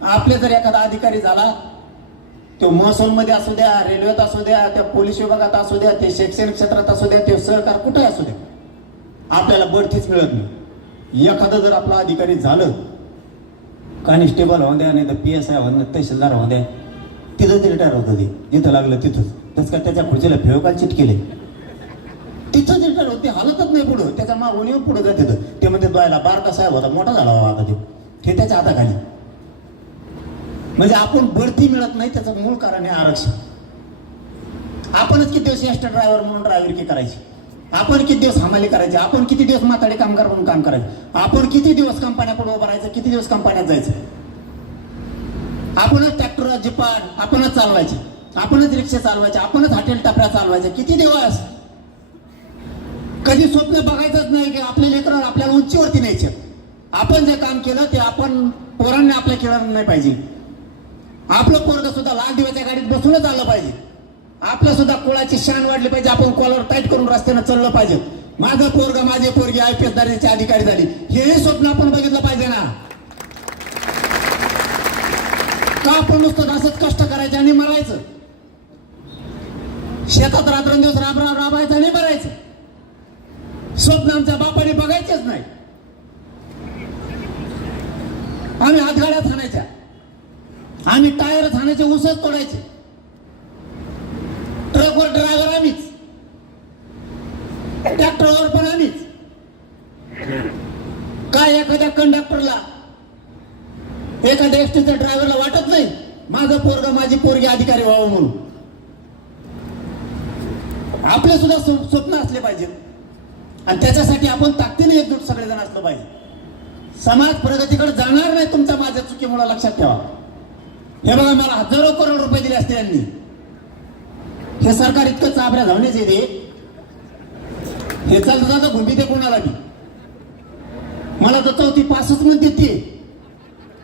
आपले जर एखादा अधिकारी झाला, तो महसूलमध्ये असू द्या, रेल्वेत असू द्या, त्या पोलीस विभागात असू द्या, ते शैक्षणिक क्षेत्रात असू द्या, ते सहकार कुठे असू द्या, आपल्याला बढतीच मिळत नाही. एखादं जर आपला अधिकारी झालं, कॉन्स्टेबल होऊन द्या, नाही तर PSI होऊन द्या, तहसीलदार होऊन द्या, तिथंच रिटायर होतं. ते जिथं लागलं तिथंच. तसं काय त्याच्या खुर्चीला फेवकाल चिटकेले, तिथंच रिटायर होते, हालतच नाही पुढं. त्याच्या मागून येऊन पुढं जात तिथं. ते म्हणते द्वायला बारका साहेब होता, मोठा झाला बाबा आता ते त्याच्या हाताखाली. म्हणजे आपण बढती मिळत नाही, त्याचं मूळ कारण आहे आरक्षण. आपणच किती दिवस एसटी ड्रायव्हर म्हणून ड्रायव्हरकी करायची, आपण किती दिवस हमाली करायची, आपण किती दिवस म्हाताडे कामगार म्हणून काम करायचं, आपण किती दिवस कंपन्या पुढे उभं राहायचं, किती दिवस कंपन्यात जायचं. आपणच ट्रॅक्टर जिपाड आपणच चालवायचे, आपणच रिक्षा चालवायचे, आपणच हॉटेल टपऱ्या चालवायचे, किती दिवस. कधी स्वप्न बघायचंच नाही की आपल्या लेकरांना आपल्याला उंचीवरती न्यायचं. आपण जे काम केलं ते आपण पोरांनी आपल्या केलं नाही पाहिजे. आपलं पोरग सुद्धा लाल दिव्याच्या गाडीत बसूनच आलं पाहिजे. आपलं सुद्धा कुळाची शान वाढली पाहिजे. आपण कॉलर टाईट करून रस्त्यानं चाललं पाहिजे. माझं पोरग माझी पोरगी IPS दर्जाची अधिकारी झाली, हे स्वप्न आपण बघितलं पाहिजे ना. का आपण नुसतं असंच कष्ट करायचं आणि मरायचं, शेतात रात्रंदिवस राबायचं आणि मरायचं. स्वप्न आमच्या बापाने बघायचेच नाही. आम्ही हातगाड्या थानायच्या, आम्ही टायर थानायचे, ऊसच तोडायचे, ट्रकवर ड्रायव्हर आम्हीच, ट्रॅक्टरवर पण आम्हीच. काय एखाद्या कंडक्टरला एखाद्या एसटीच्या ड्रायव्हरला वाटत नाही माझं पोरग माझी पोरगी अधिकारी व्हावं म्हणून. आपले सुद्धा स्वप्न असले पाहिजेत आणि त्याच्यासाठी आपण ताकदीने एकजूट सगळेजण असलं पाहिजे. समाज प्रगतीकडे जाणार नाही तुमच्या माझ्या चुकीमुळे, लक्षात ठेवा. हे बघा, मला हजारो करोड रुपये दिले असते यांनी. हे सरकार इतकं चाबऱ्या धावण्याचे येते, हे चालतं जातं घुंबी ते कोणाला बी. मला तर चौथी पासच म्हणते ती,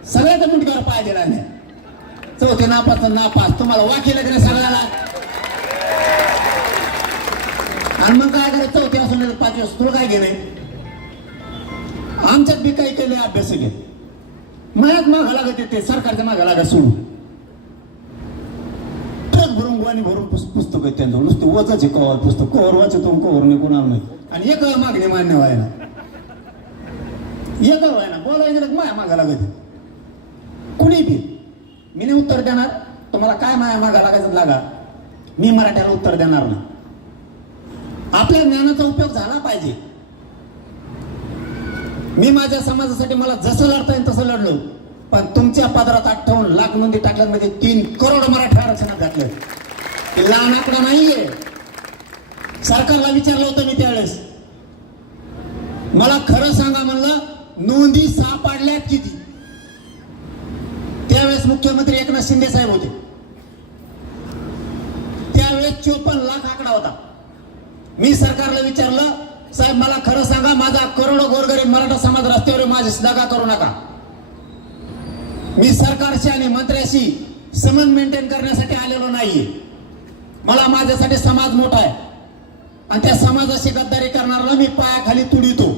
सगळ्याच्या मुंडक्यावर पाय दिला नाही. चौथी नापास नापास, तुम्हाला वाकी लागले सगळ्याला. आणि मग काय करायचं, चौथी असून 5 दिवस तुला काय घेणे. आमच्यात बी काही केले अभ्यास घे, मनात मागा लागत येते, सरकारच्या मागा लागत सोडून. ट्रक भरून गोवानी भरून पुस्तक आहेत त्यांचं, नुसते वचाचे कवर पुस्तक, कवर वाचतो कवर नाही कोणाला नाही. आणि एक मागणी मान्य व्हायला, एक व्हायला बोलायला गेलं माया मागा लागत. कुणी बी मी नाही उत्तर देणार तुम्हाला, काय माया मागा लागायचं लागा, मी मराठ्याला उत्तर देणार नाही. आपल्या ज्ञानाचा उपयोग झाला पाहिजे. मी माझ्या समाजासाठी मला जसं लढता येईल तसं लढलो, पण तुमच्या पदरात 58 लाख नोंदी टाकल्यामध्ये 3 करोड मराठा आरक्षणात घातलं. हे लहान आकडा नाहीये. सरकारला विचारलं होतं मी त्यावेळेस, मला खरं सांगा म्हणलं, नोंदी सापडल्यात किती. त्यावेळेस मुख्यमंत्री एकनाथ शिंदे साहेब होते. त्यावेळेस 54 लाख आकडा होता. मी सरकारला विचारलं, साहेब मला खरं सांगा, माझा करोडो गोरगरीब मराठा समाज रस्त्यावर, माझी दगा करू नका. मी सरकारशी आणि मंत्र्याशी संबंध मेंटेन करण्यासाठी आलेलो नाहीये. मला माझ्यासाठी समाज मोठा आहे आणि त्या समाजाशी गद्दारी करणाऱ्याला मी पायाखाली तुडितो.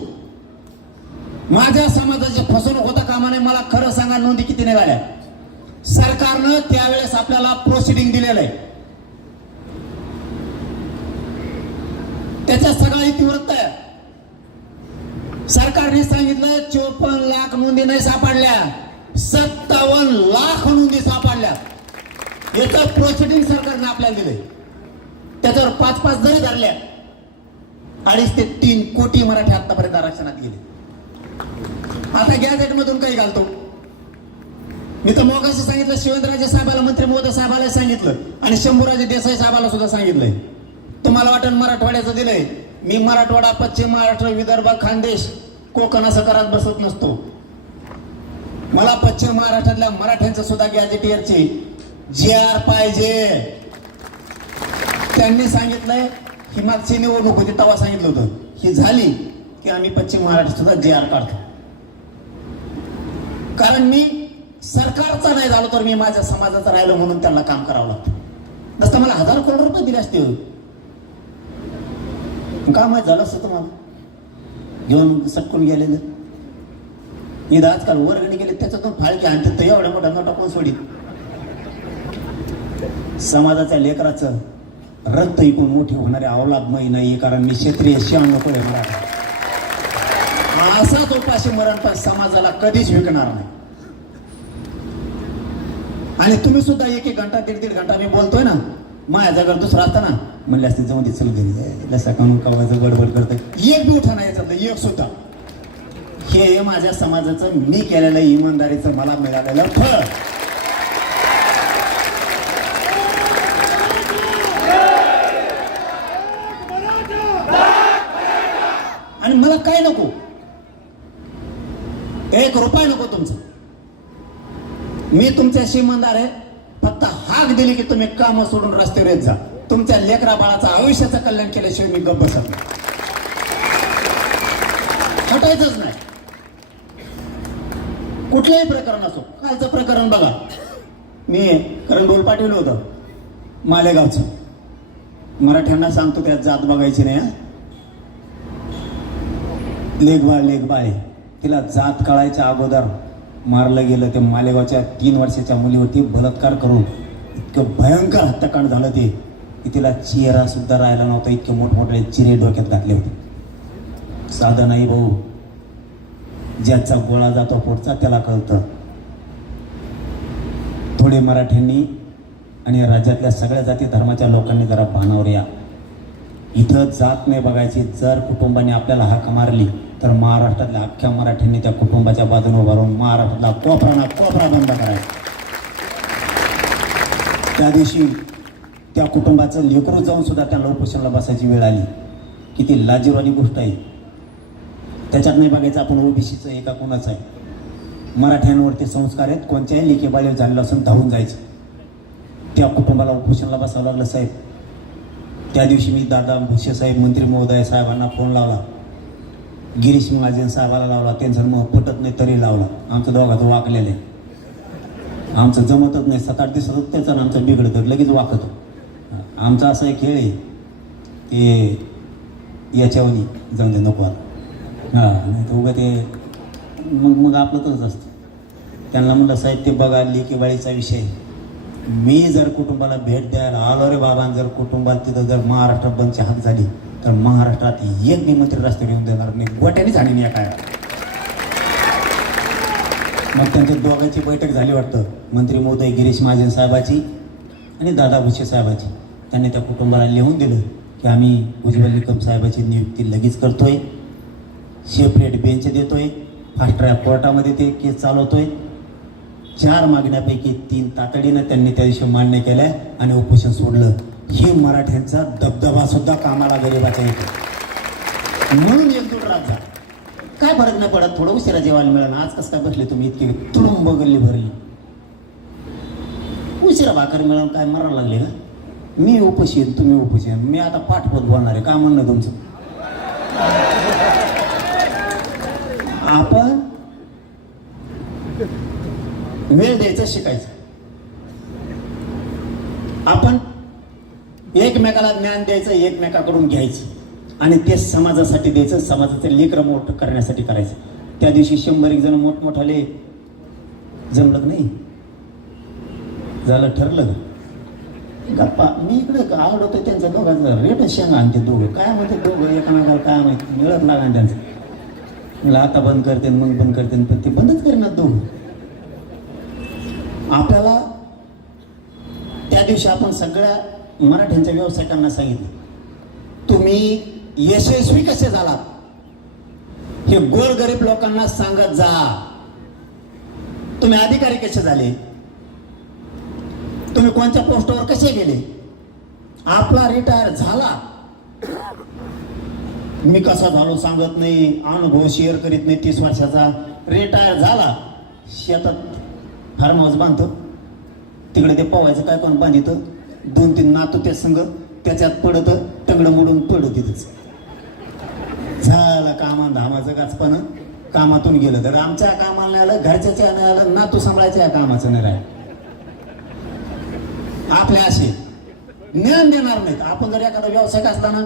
माझ्या समाजाची फसवणूक होता कामा नये. मला खरं सांगा, नोंदी किती निघाल्या. सरकारनं त्यावेळेस आपल्याला प्रोसिडिंग दिलेलं आहे, त्याच्या सगळा इतिवृत्त आहे. सरकारने सांगितलं 54 लाख नोंदी नाही सापडल्या, 57 लाख नोंदी सापडल्या. याचं प्रोसिडिंग सरकारने आपल्याला दिलंय. त्याच्यावर 5-5 जरी धरल्या, 2.5 ते 3 कोटी मराठी आतापर्यंत आरक्षणात गेले. आता गॅजेट मधून काही घालतो. मी तर मोगाशी सांगितलं, शिवेंद्रराजे साहेबाला, मंत्री महोदय साहेबाला सांगितलं आणि शंभूराजे देसाई साहेबाला सुद्धा सांगितलंय. तुम्हाला वाटेल मराठवाड्याचं दिलंय, मी मराठवाडा, पश्चिम महाराष्ट्र, विदर्भ, खानदेश, कोकण असं करत बसत नसतो. मला पश्चिम महाराष्ट्रातल्या मराठ्यांचं सुद्धा गॅजेटियरची GR पाहिजे. त्यांनी सांगितलंय, ही मागची निवडणूक होती तेव्हा सांगितलं होतं, ही झाली की आम्ही पश्चिम महाराष्ट्र सुद्धा GR काढतो. कारण मी सरकारचा नाही झालो तर मी माझ्या समाजाचा राहिलो म्हणून त्यांना काम करावं लागतं. नसतं मला हजारो करोड रुपये दिले असते, काय माहित झालं असतं तुम्हाला. घेऊन सटकून गेलेलं ईद आजकाल वर्गणी गेले, त्याच्यातून फाळकी आणतात तर एवढ्या मोठ्या नोटा कोण सोडीत. समाजाच्या लेकराचं रक्त ऐकून मोठी होणारे अवलाद माही नाही, कारण मी क्षेत्रीय शिवाय नको आहे. मला असाच उपाशी मरण पण समाजाला कधीच विकणार नाही. आणि तुम्ही सुद्धा 1-1 घंटा 1.5 घंटा मी बोलतोय ना, माझ्या जागा दुसरा असताना म्हणले असते जाऊन दे, चल घरी जायला सकाळून कवायचं बडबड करतोय. एक बी उठा नाही याच्यातलं, एक सुद्धा. हे माझ्या समाजाचं मी केलेलं इमानदारीचं मला मिळालेलं फळ. आणि मला काय नको, 1 रुपया नको तुमचं. मी तुमच्याशी इमानदार आहे. फक्त हाक दिली की तुम्ही काम सोडून रस्त्यावर येत जा. तुमच्या लेकरा बाळाचं आयुष्याचं कल्याण केल्याशिवाय मी गप्प बसत नाही, हटायचंच नाही. कुठलंही प्रकरण असो. कालचं प्रकरण बघा, मी करंडोल पाठवलं होतं मालेगावचं. मराठ्यांना सांगतो त्यात जात बघायची नाही. लेखबाळ तिला जात कळायच्या अगोदर मारलं गेलं. ते मालेगावच्या 3 वर्षाच्या मुलीवरती बलात्कार करून इतकं भयंकर हत्याकांड झालं ते की तिला चेहरा सुद्धा राहिला नव्हता. इतके मोठमोठे चिरे डोक्यात घातले होते. साधं नाही भाऊ, ज्याचा गोळा जातो पोटचा त्याला कळतं. थोडे मराठ्यांनी आणि राज्यातल्या सगळ्या जाती धर्माच्या लोकांनी जरा भानावर या. इथं जात नाही बघायची. जर कुटुंबाने आपल्याला हाक मारली तर महाराष्ट्रातल्या अख्ख्या मराठ्यांनी त्या कुटुंबाच्या बाजूने उभा राहून महाराष्ट्रातला कोपरा बंद करायचा. त्या दिवशी त्या कुटुंबाचं लेकरू जाऊन सुद्धा त्यांना उपोषणाला बसायची वेळ आली. किती लाजीवाली गोष्ट आहे. त्याच्यात नाही बघायचं आपण ओबीसीचं आहे का कोणाचं आहे. मराठ्यांवरती संस्कार आहेत. कोणत्याही लेकीबाळी झालेलं असून धावून जायचं. त्या कुटुंबाला उपोषणाला बसावं लागलं साहेब. त्या दिवशी मी दादा भुसे साहेब, मंत्री महोदय साहेबांना फोन लावला. गिरीश महाजन साहेबाला लावला. त्यांचं मग पटत नाही तरी लावला. आमचं दोघाचं वाकलेलं आहे. आमचं जमतच नाही. 7-8 दिवसातच त्याचं आमचं बिघडतं, लगेच वाकतो. आमचा असा एक खेळ आहे ते याच्यावनी जाऊन दे नको आता. नाही तर उगा ते मग आपलं तसंच असतं. त्यांना म्हणलं साहेब ते बघा लेकीबाळीचा विषय. मी जर कुटुंबाला भेट द्यायला आलो रे बाबा, जर कुटुंबात तिथं जर महाराष्ट्रात बंदची हाक झाली तर महाराष्ट्रात एक बी मंत्री रस्त्यावर येऊन देणार नाही. गोट्याने झाली नाही काय. मग त्यांच्या दोघांची बैठक झाली वाटतं, मंत्री महोदय गिरीश महाजन साहेबाची आणि दादा भुसे साहेबाची. त्यांनी त्या कुटुंबाला लिहून दिलं की आम्ही उज्ज्वल निकम साहेबाची नियुक्ती लगेच करतोय, सेपरेट बेंच देतोय, फास्ट ट्रॅक कोर्टामध्ये ते केस चालवतोय. 4 मागण्यापैकी 3 तातडीनं त्यांनी त्या दिवशी मान्य केल्या आणि उपोषण सोडलं. ही मराठ्यांचा दबदबा सुद्धा कामाला गरिबाचा येतो. म्हणून एकजूट राजा काय फरक नाही पडत. थोडं उशिरा जेवायला मिळालं. आज कसं काय बसले तुम्ही इतकी तुडुंब गल्ली भरली. उशिरा भाकर मिळालं काय मरायला लागले का. मी उपोषी तुम्ही उपोषी. मी आता पाठपोत बोलणार आहे. काय म्हणणं तुमचं. आपण वेळ द्यायचं शिकायचं. आपण एकमेकाला ज्ञान द्यायचं, एकमेकाकडून घ्यायचं आणि ते समाजासाठी द्यायचं. समाजाचं लेकरं मोठं करण्यासाठी करायचं. त्या दिवशी 100 जण मोठमोठाले जमलं नाही झालं ठरलं गप्पा. मी इकडे आवडतोय त्यांचं दोघांचं रेट शेंगा आणि ते दोघं काय म्हणते दोघं एकामेकाला काय माहिती मिळत लागा त्यांचं. मला आता बंद करते मग बंद करते पण ते बंदच करणार दोघं. आपल्याला त्या दिवशी आपण सगळ्या मराठ्यांच्या व्यावसायिकांना सांगितलं तुम्ही यशस्वी कसे झालात हे गोरगरीब लोकांना सांगत जा. तुम्ही अधिकारी कसे झाले, तुम्ही कोणत्या पोस्टवर कसे गेले. आपला रिटायर झाला मी कसा झालो सांगत नाही, अनुभव शेअर करीत नाही. 30 वर्षाचा रिटायर झाला, शेतात फार्म हाऊस बांधतो, तिकडे ते पवायचं काय कोण बांधित 2-3 नातू त्या संघ त्याच्यात पडत टंगडं मोडून पडत तिथंच झालं. कामान धामाचं गाचपण कामातून गेलं तर आमच्या कामाला नाही आलं, घरच्याच्या नाही आलं, नातू सांभाळायच्या कामाचं नाही राहिलं. आपले असे ज्ञान देणार नाहीत. आपण जर एखादा व्यावसायिक असताना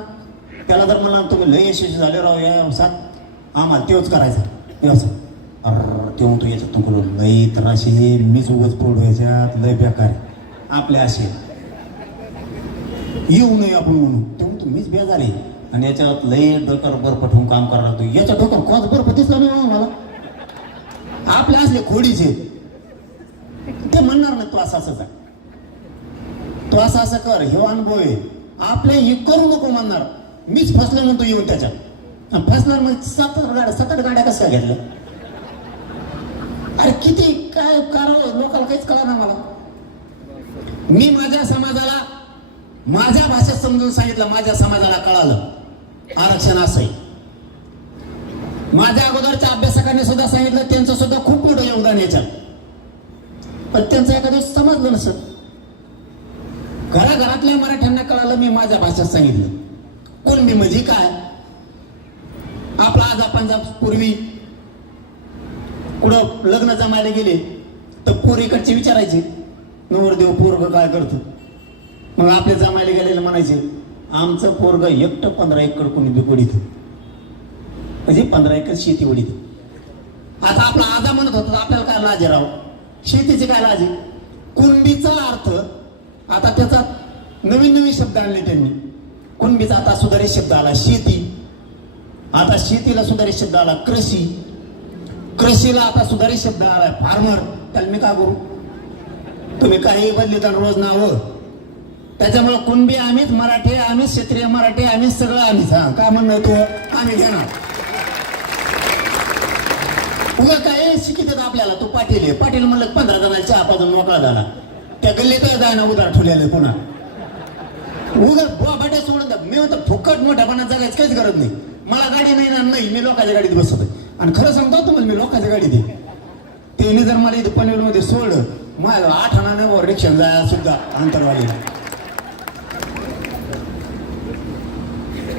त्याला जर म्हणला तुम्ही लय यशस्वी झाले राव या व्यवसायात आम्हाला तेच करायचा व्यवसाय ते म्हणतो याच्यात नको लई तर असे मीच उगच पडू याच्यात लय बेकार. आपले असे येऊ नये आपण म्हणून ते म्हणतो मीच बेजार आहे आणि याच्यात लय डोक्यावर बर्फ ठेवून काम करायला लागतो. याच्या डोक्यावर कोणाच बर्फ दिसला नाही मला. आपले असले खोडीचे ते म्हणणार नाही तू असं असं जा, तू असं असं कर, हे अनुभव आहे. आपले हे करू नको म्हणणार. मीच फसलो म्हणतो येऊन त्याच्यात फसणार. मग 7 गाड्या कशा घेतल्या. अरे किती काय करावं लोकांना काहीच कळलं ना मला. मी माझ्या समाजाला माझ्या भाषेत समजून सांगितलं, माझ्या समाजाला कळालं आरक्षण असं आहे. माझ्या अगोदरच्या अभ्यासकांनी सुद्धा सांगितलं, त्यांचं सुद्धा खूप मोठं योगदान याच्यात. पण त्यांचं एका दिवस समजलं नसत. घराघरातल्या मराठ्यांना कळालं मी माझ्या भाषेत सांगितलं. कुणबी म्हणजे काय. आपला आज आपण पूर्वी कुठं लग्न जमायला गेले तर पोरीकडचे विचारायचे नवरदेव पोरग काय करतो. मग आपले जमायला गेलेले म्हणायचे आमचं पोरग एकटं 15 एकर कोणी बिकोडीत म्हणजे 15 एकर शेती उडीत. आता आपला आजा म्हणत होता आपल्याला काय लाज राव, शेतीचे काय लाज. कुणबीचा अर्थ आता त्याचा नवीन शब्द आणले त्यांनी. कुणबीचा आता सुधारित शब्द आला शेती. आता शेतीला सुधारित शब्द आला कृषी. कृषीला आता सुधारित शब्द आला फार्मर. त्याला मी का करू. तुम्ही काही बदलित रोज नाव. त्याच्यामुळे कुणबी आम्हीच, मराठी आम्हीच, क्षेत्रीय मराठी आम्हीच, सगळं आम्हीच. हा काय म्हणणं तो आम्ही घेणार. उगा काय शिकित आपल्याला तो पाटील आहे. पाटील म्हणलं 15 जणांना चहा पाजून मोकळा झाला. त्या गल्लीत जायना उदार ठेवलेलं पुन्हा उगा बाट्या सोडून द्या. मी म्हणतो फुकट मोठ्यापणा जगायची काहीच गरज नाही. मला गाडी नाही ना, नाही मी लोकांच्या गाडीत बसतो. आणि खरं सांगतो तुम्हाला, मी लोकांच्या गाडीत आहे. त्याने जर मला इथं पनवेलमध्ये सोडलं, मला 8 आणाने रिक्षा जायला सुद्धा अंतरवाली.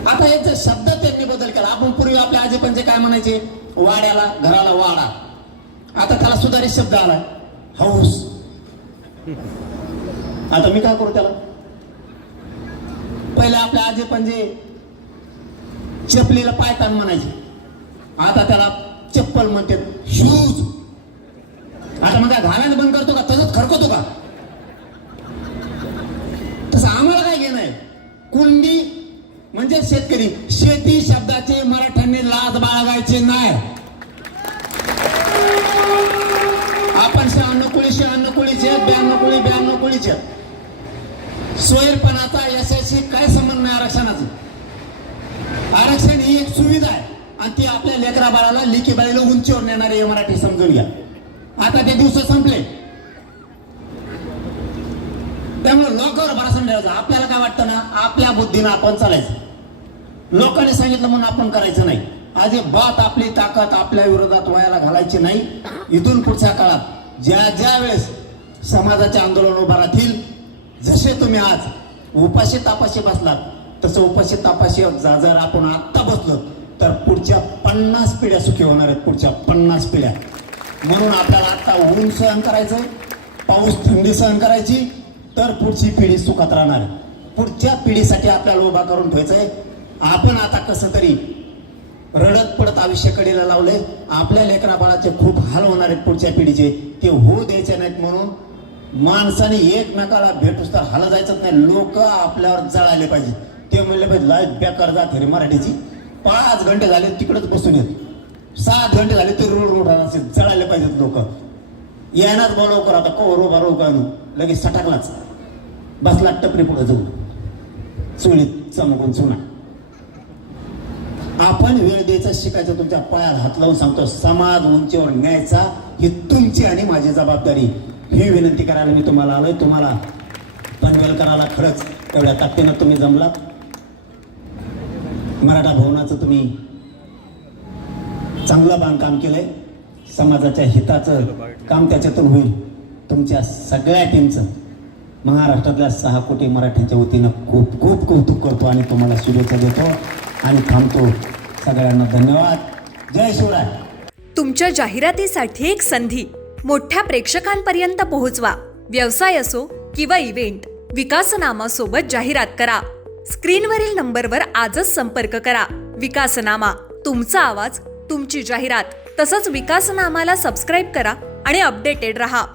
आता याचा शब्द त्यांनी बदल केला. आपण पूर्वी आपल्या आजीपणचे काय म्हणायचे, वाड्याला घराला वाडा. आता त्याला सुधारित शब्द आला, हाऊस. आता मी काय करू त्याला? पहिले आपल्या आजीपणजे चपलीला पायतान म्हणायचे, आता त्याला चप्पल म्हणते, शूज. आता मग घालायला बंद करतो का, तसंच खरकवतो का? तसं आम्हाला काय घेणं आहे? कुंडी म्हणजे शेतकरी. शेती शब्दाचे मराठ्यांनी लाज बाळगायचे नाही. आपण 96 कुळी 96 कुळीचे, 92 कुळी 92 कुळीचे. सोयरपणाचा यशाशी काय संबंध नाही आरक्षणाचा. आरक्षण ही एक सुविधा आहे आणि ती आपल्या लेकरा बाळाला लिखी बाळीला उंचीवर नेणारे मराठी समजून घ्या. आता ते दिवस संपले. त्यामुळे लोकांवर भरोसा ठेवायचा. आपल्याला काय वाटतं ना, आपल्या बुद्धीनं आपण चालायचं. लोकांनी सांगितलं म्हणून आपण करायचं नाही. अजिबात आपली ताकद आपल्या विरोधात व्हायला घालायची नाही. इथून पुढच्या काळात ज्या वेळेस समाजाचे आंदोलन उभा राहतील, जसे तुम्ही आज उपाशी तापाशी बसलात, तसं उपाशी तापाशी जर आपण आत्ता बसलो तर पुढच्या 50 पिढ्या सुखी होणार आहेत. पुढच्या 50 पिढ्या. म्हणून आपल्याला आता ऊन सहन करायचंय, पाऊस थंडी सहन करायची, तर पुढची पिढी सुखात राहणार आहे. पुढच्या पिढीसाठी आपल्याला उभा करून ठेवायचंय. आपण आता कसं तरी रडत पडत आयुष्याकडेला लावलंय. आपल्या लेकरा बाळाचे खूप हाल होणार आहेत पुढच्या पिढीचे, ते होऊ द्यायचे नाहीत. म्हणून माणसाने एकमेकाला भेटूस तर हाला जायचं नाही. लोक आपल्यावर जळाले पाहिजे. ते म्हणले पाहिजे लाईट बेकार जात रे मराठीची. 5 घंटे झाले तिकडेच बसून येत, 7 घंटे झाले तरी रोड असे जळाले पाहिजेत लोक. यायनाच बोलव कर आता कवर उभा रोग आणू लगेच सटाकलाच बसला टपरी पुढे जाऊ चुळीत चमकून चुना. आपण वेळ द्यायचा शिकायचं. तुमच्या पायात हात लावून सांगतो, समाज उंचीवर न्यायचा ही तुमची आणि माझी जबाबदारी. ही विनंती करायला मी तुम्हाला आलोय. तुम्हाला पनवेलकराला खरंच एवढ्या ताकदीनं तुम्ही जमलात. मराठा भवनाचं तुम्ही चांगलं बांधकाम केलंय. समाजाच्या हिताचं काम त्याच्यातून होईल. तुमच्या सगळ्या टीमचं महाराष्ट्रातल्या 6 कोटी मराठ्यांच्या वतीनं खूप खूप कौतुक करतो आणि तुम्हाला शुभेच्छा देतो आणि थांबतो. सगळ्यांना धन्यवाद. जय शिवराय. तुमच्या जाहिरातीसाठी एक संधी मोठ्या प्रेक्षकांपर्यंत पोहोचवा. व्यवसाय असो किंवा इव्हेंट, विकासनामा सोबत जाहिरात करा. स्क्रीनवरील नंबरवर आजच संपर्क करा. विकासनामा, तुमचा आवाज, तुमची जाहिरात. तसंच विकासनामाला सबस्क्राईब करा आणि अपडेटेड रहा.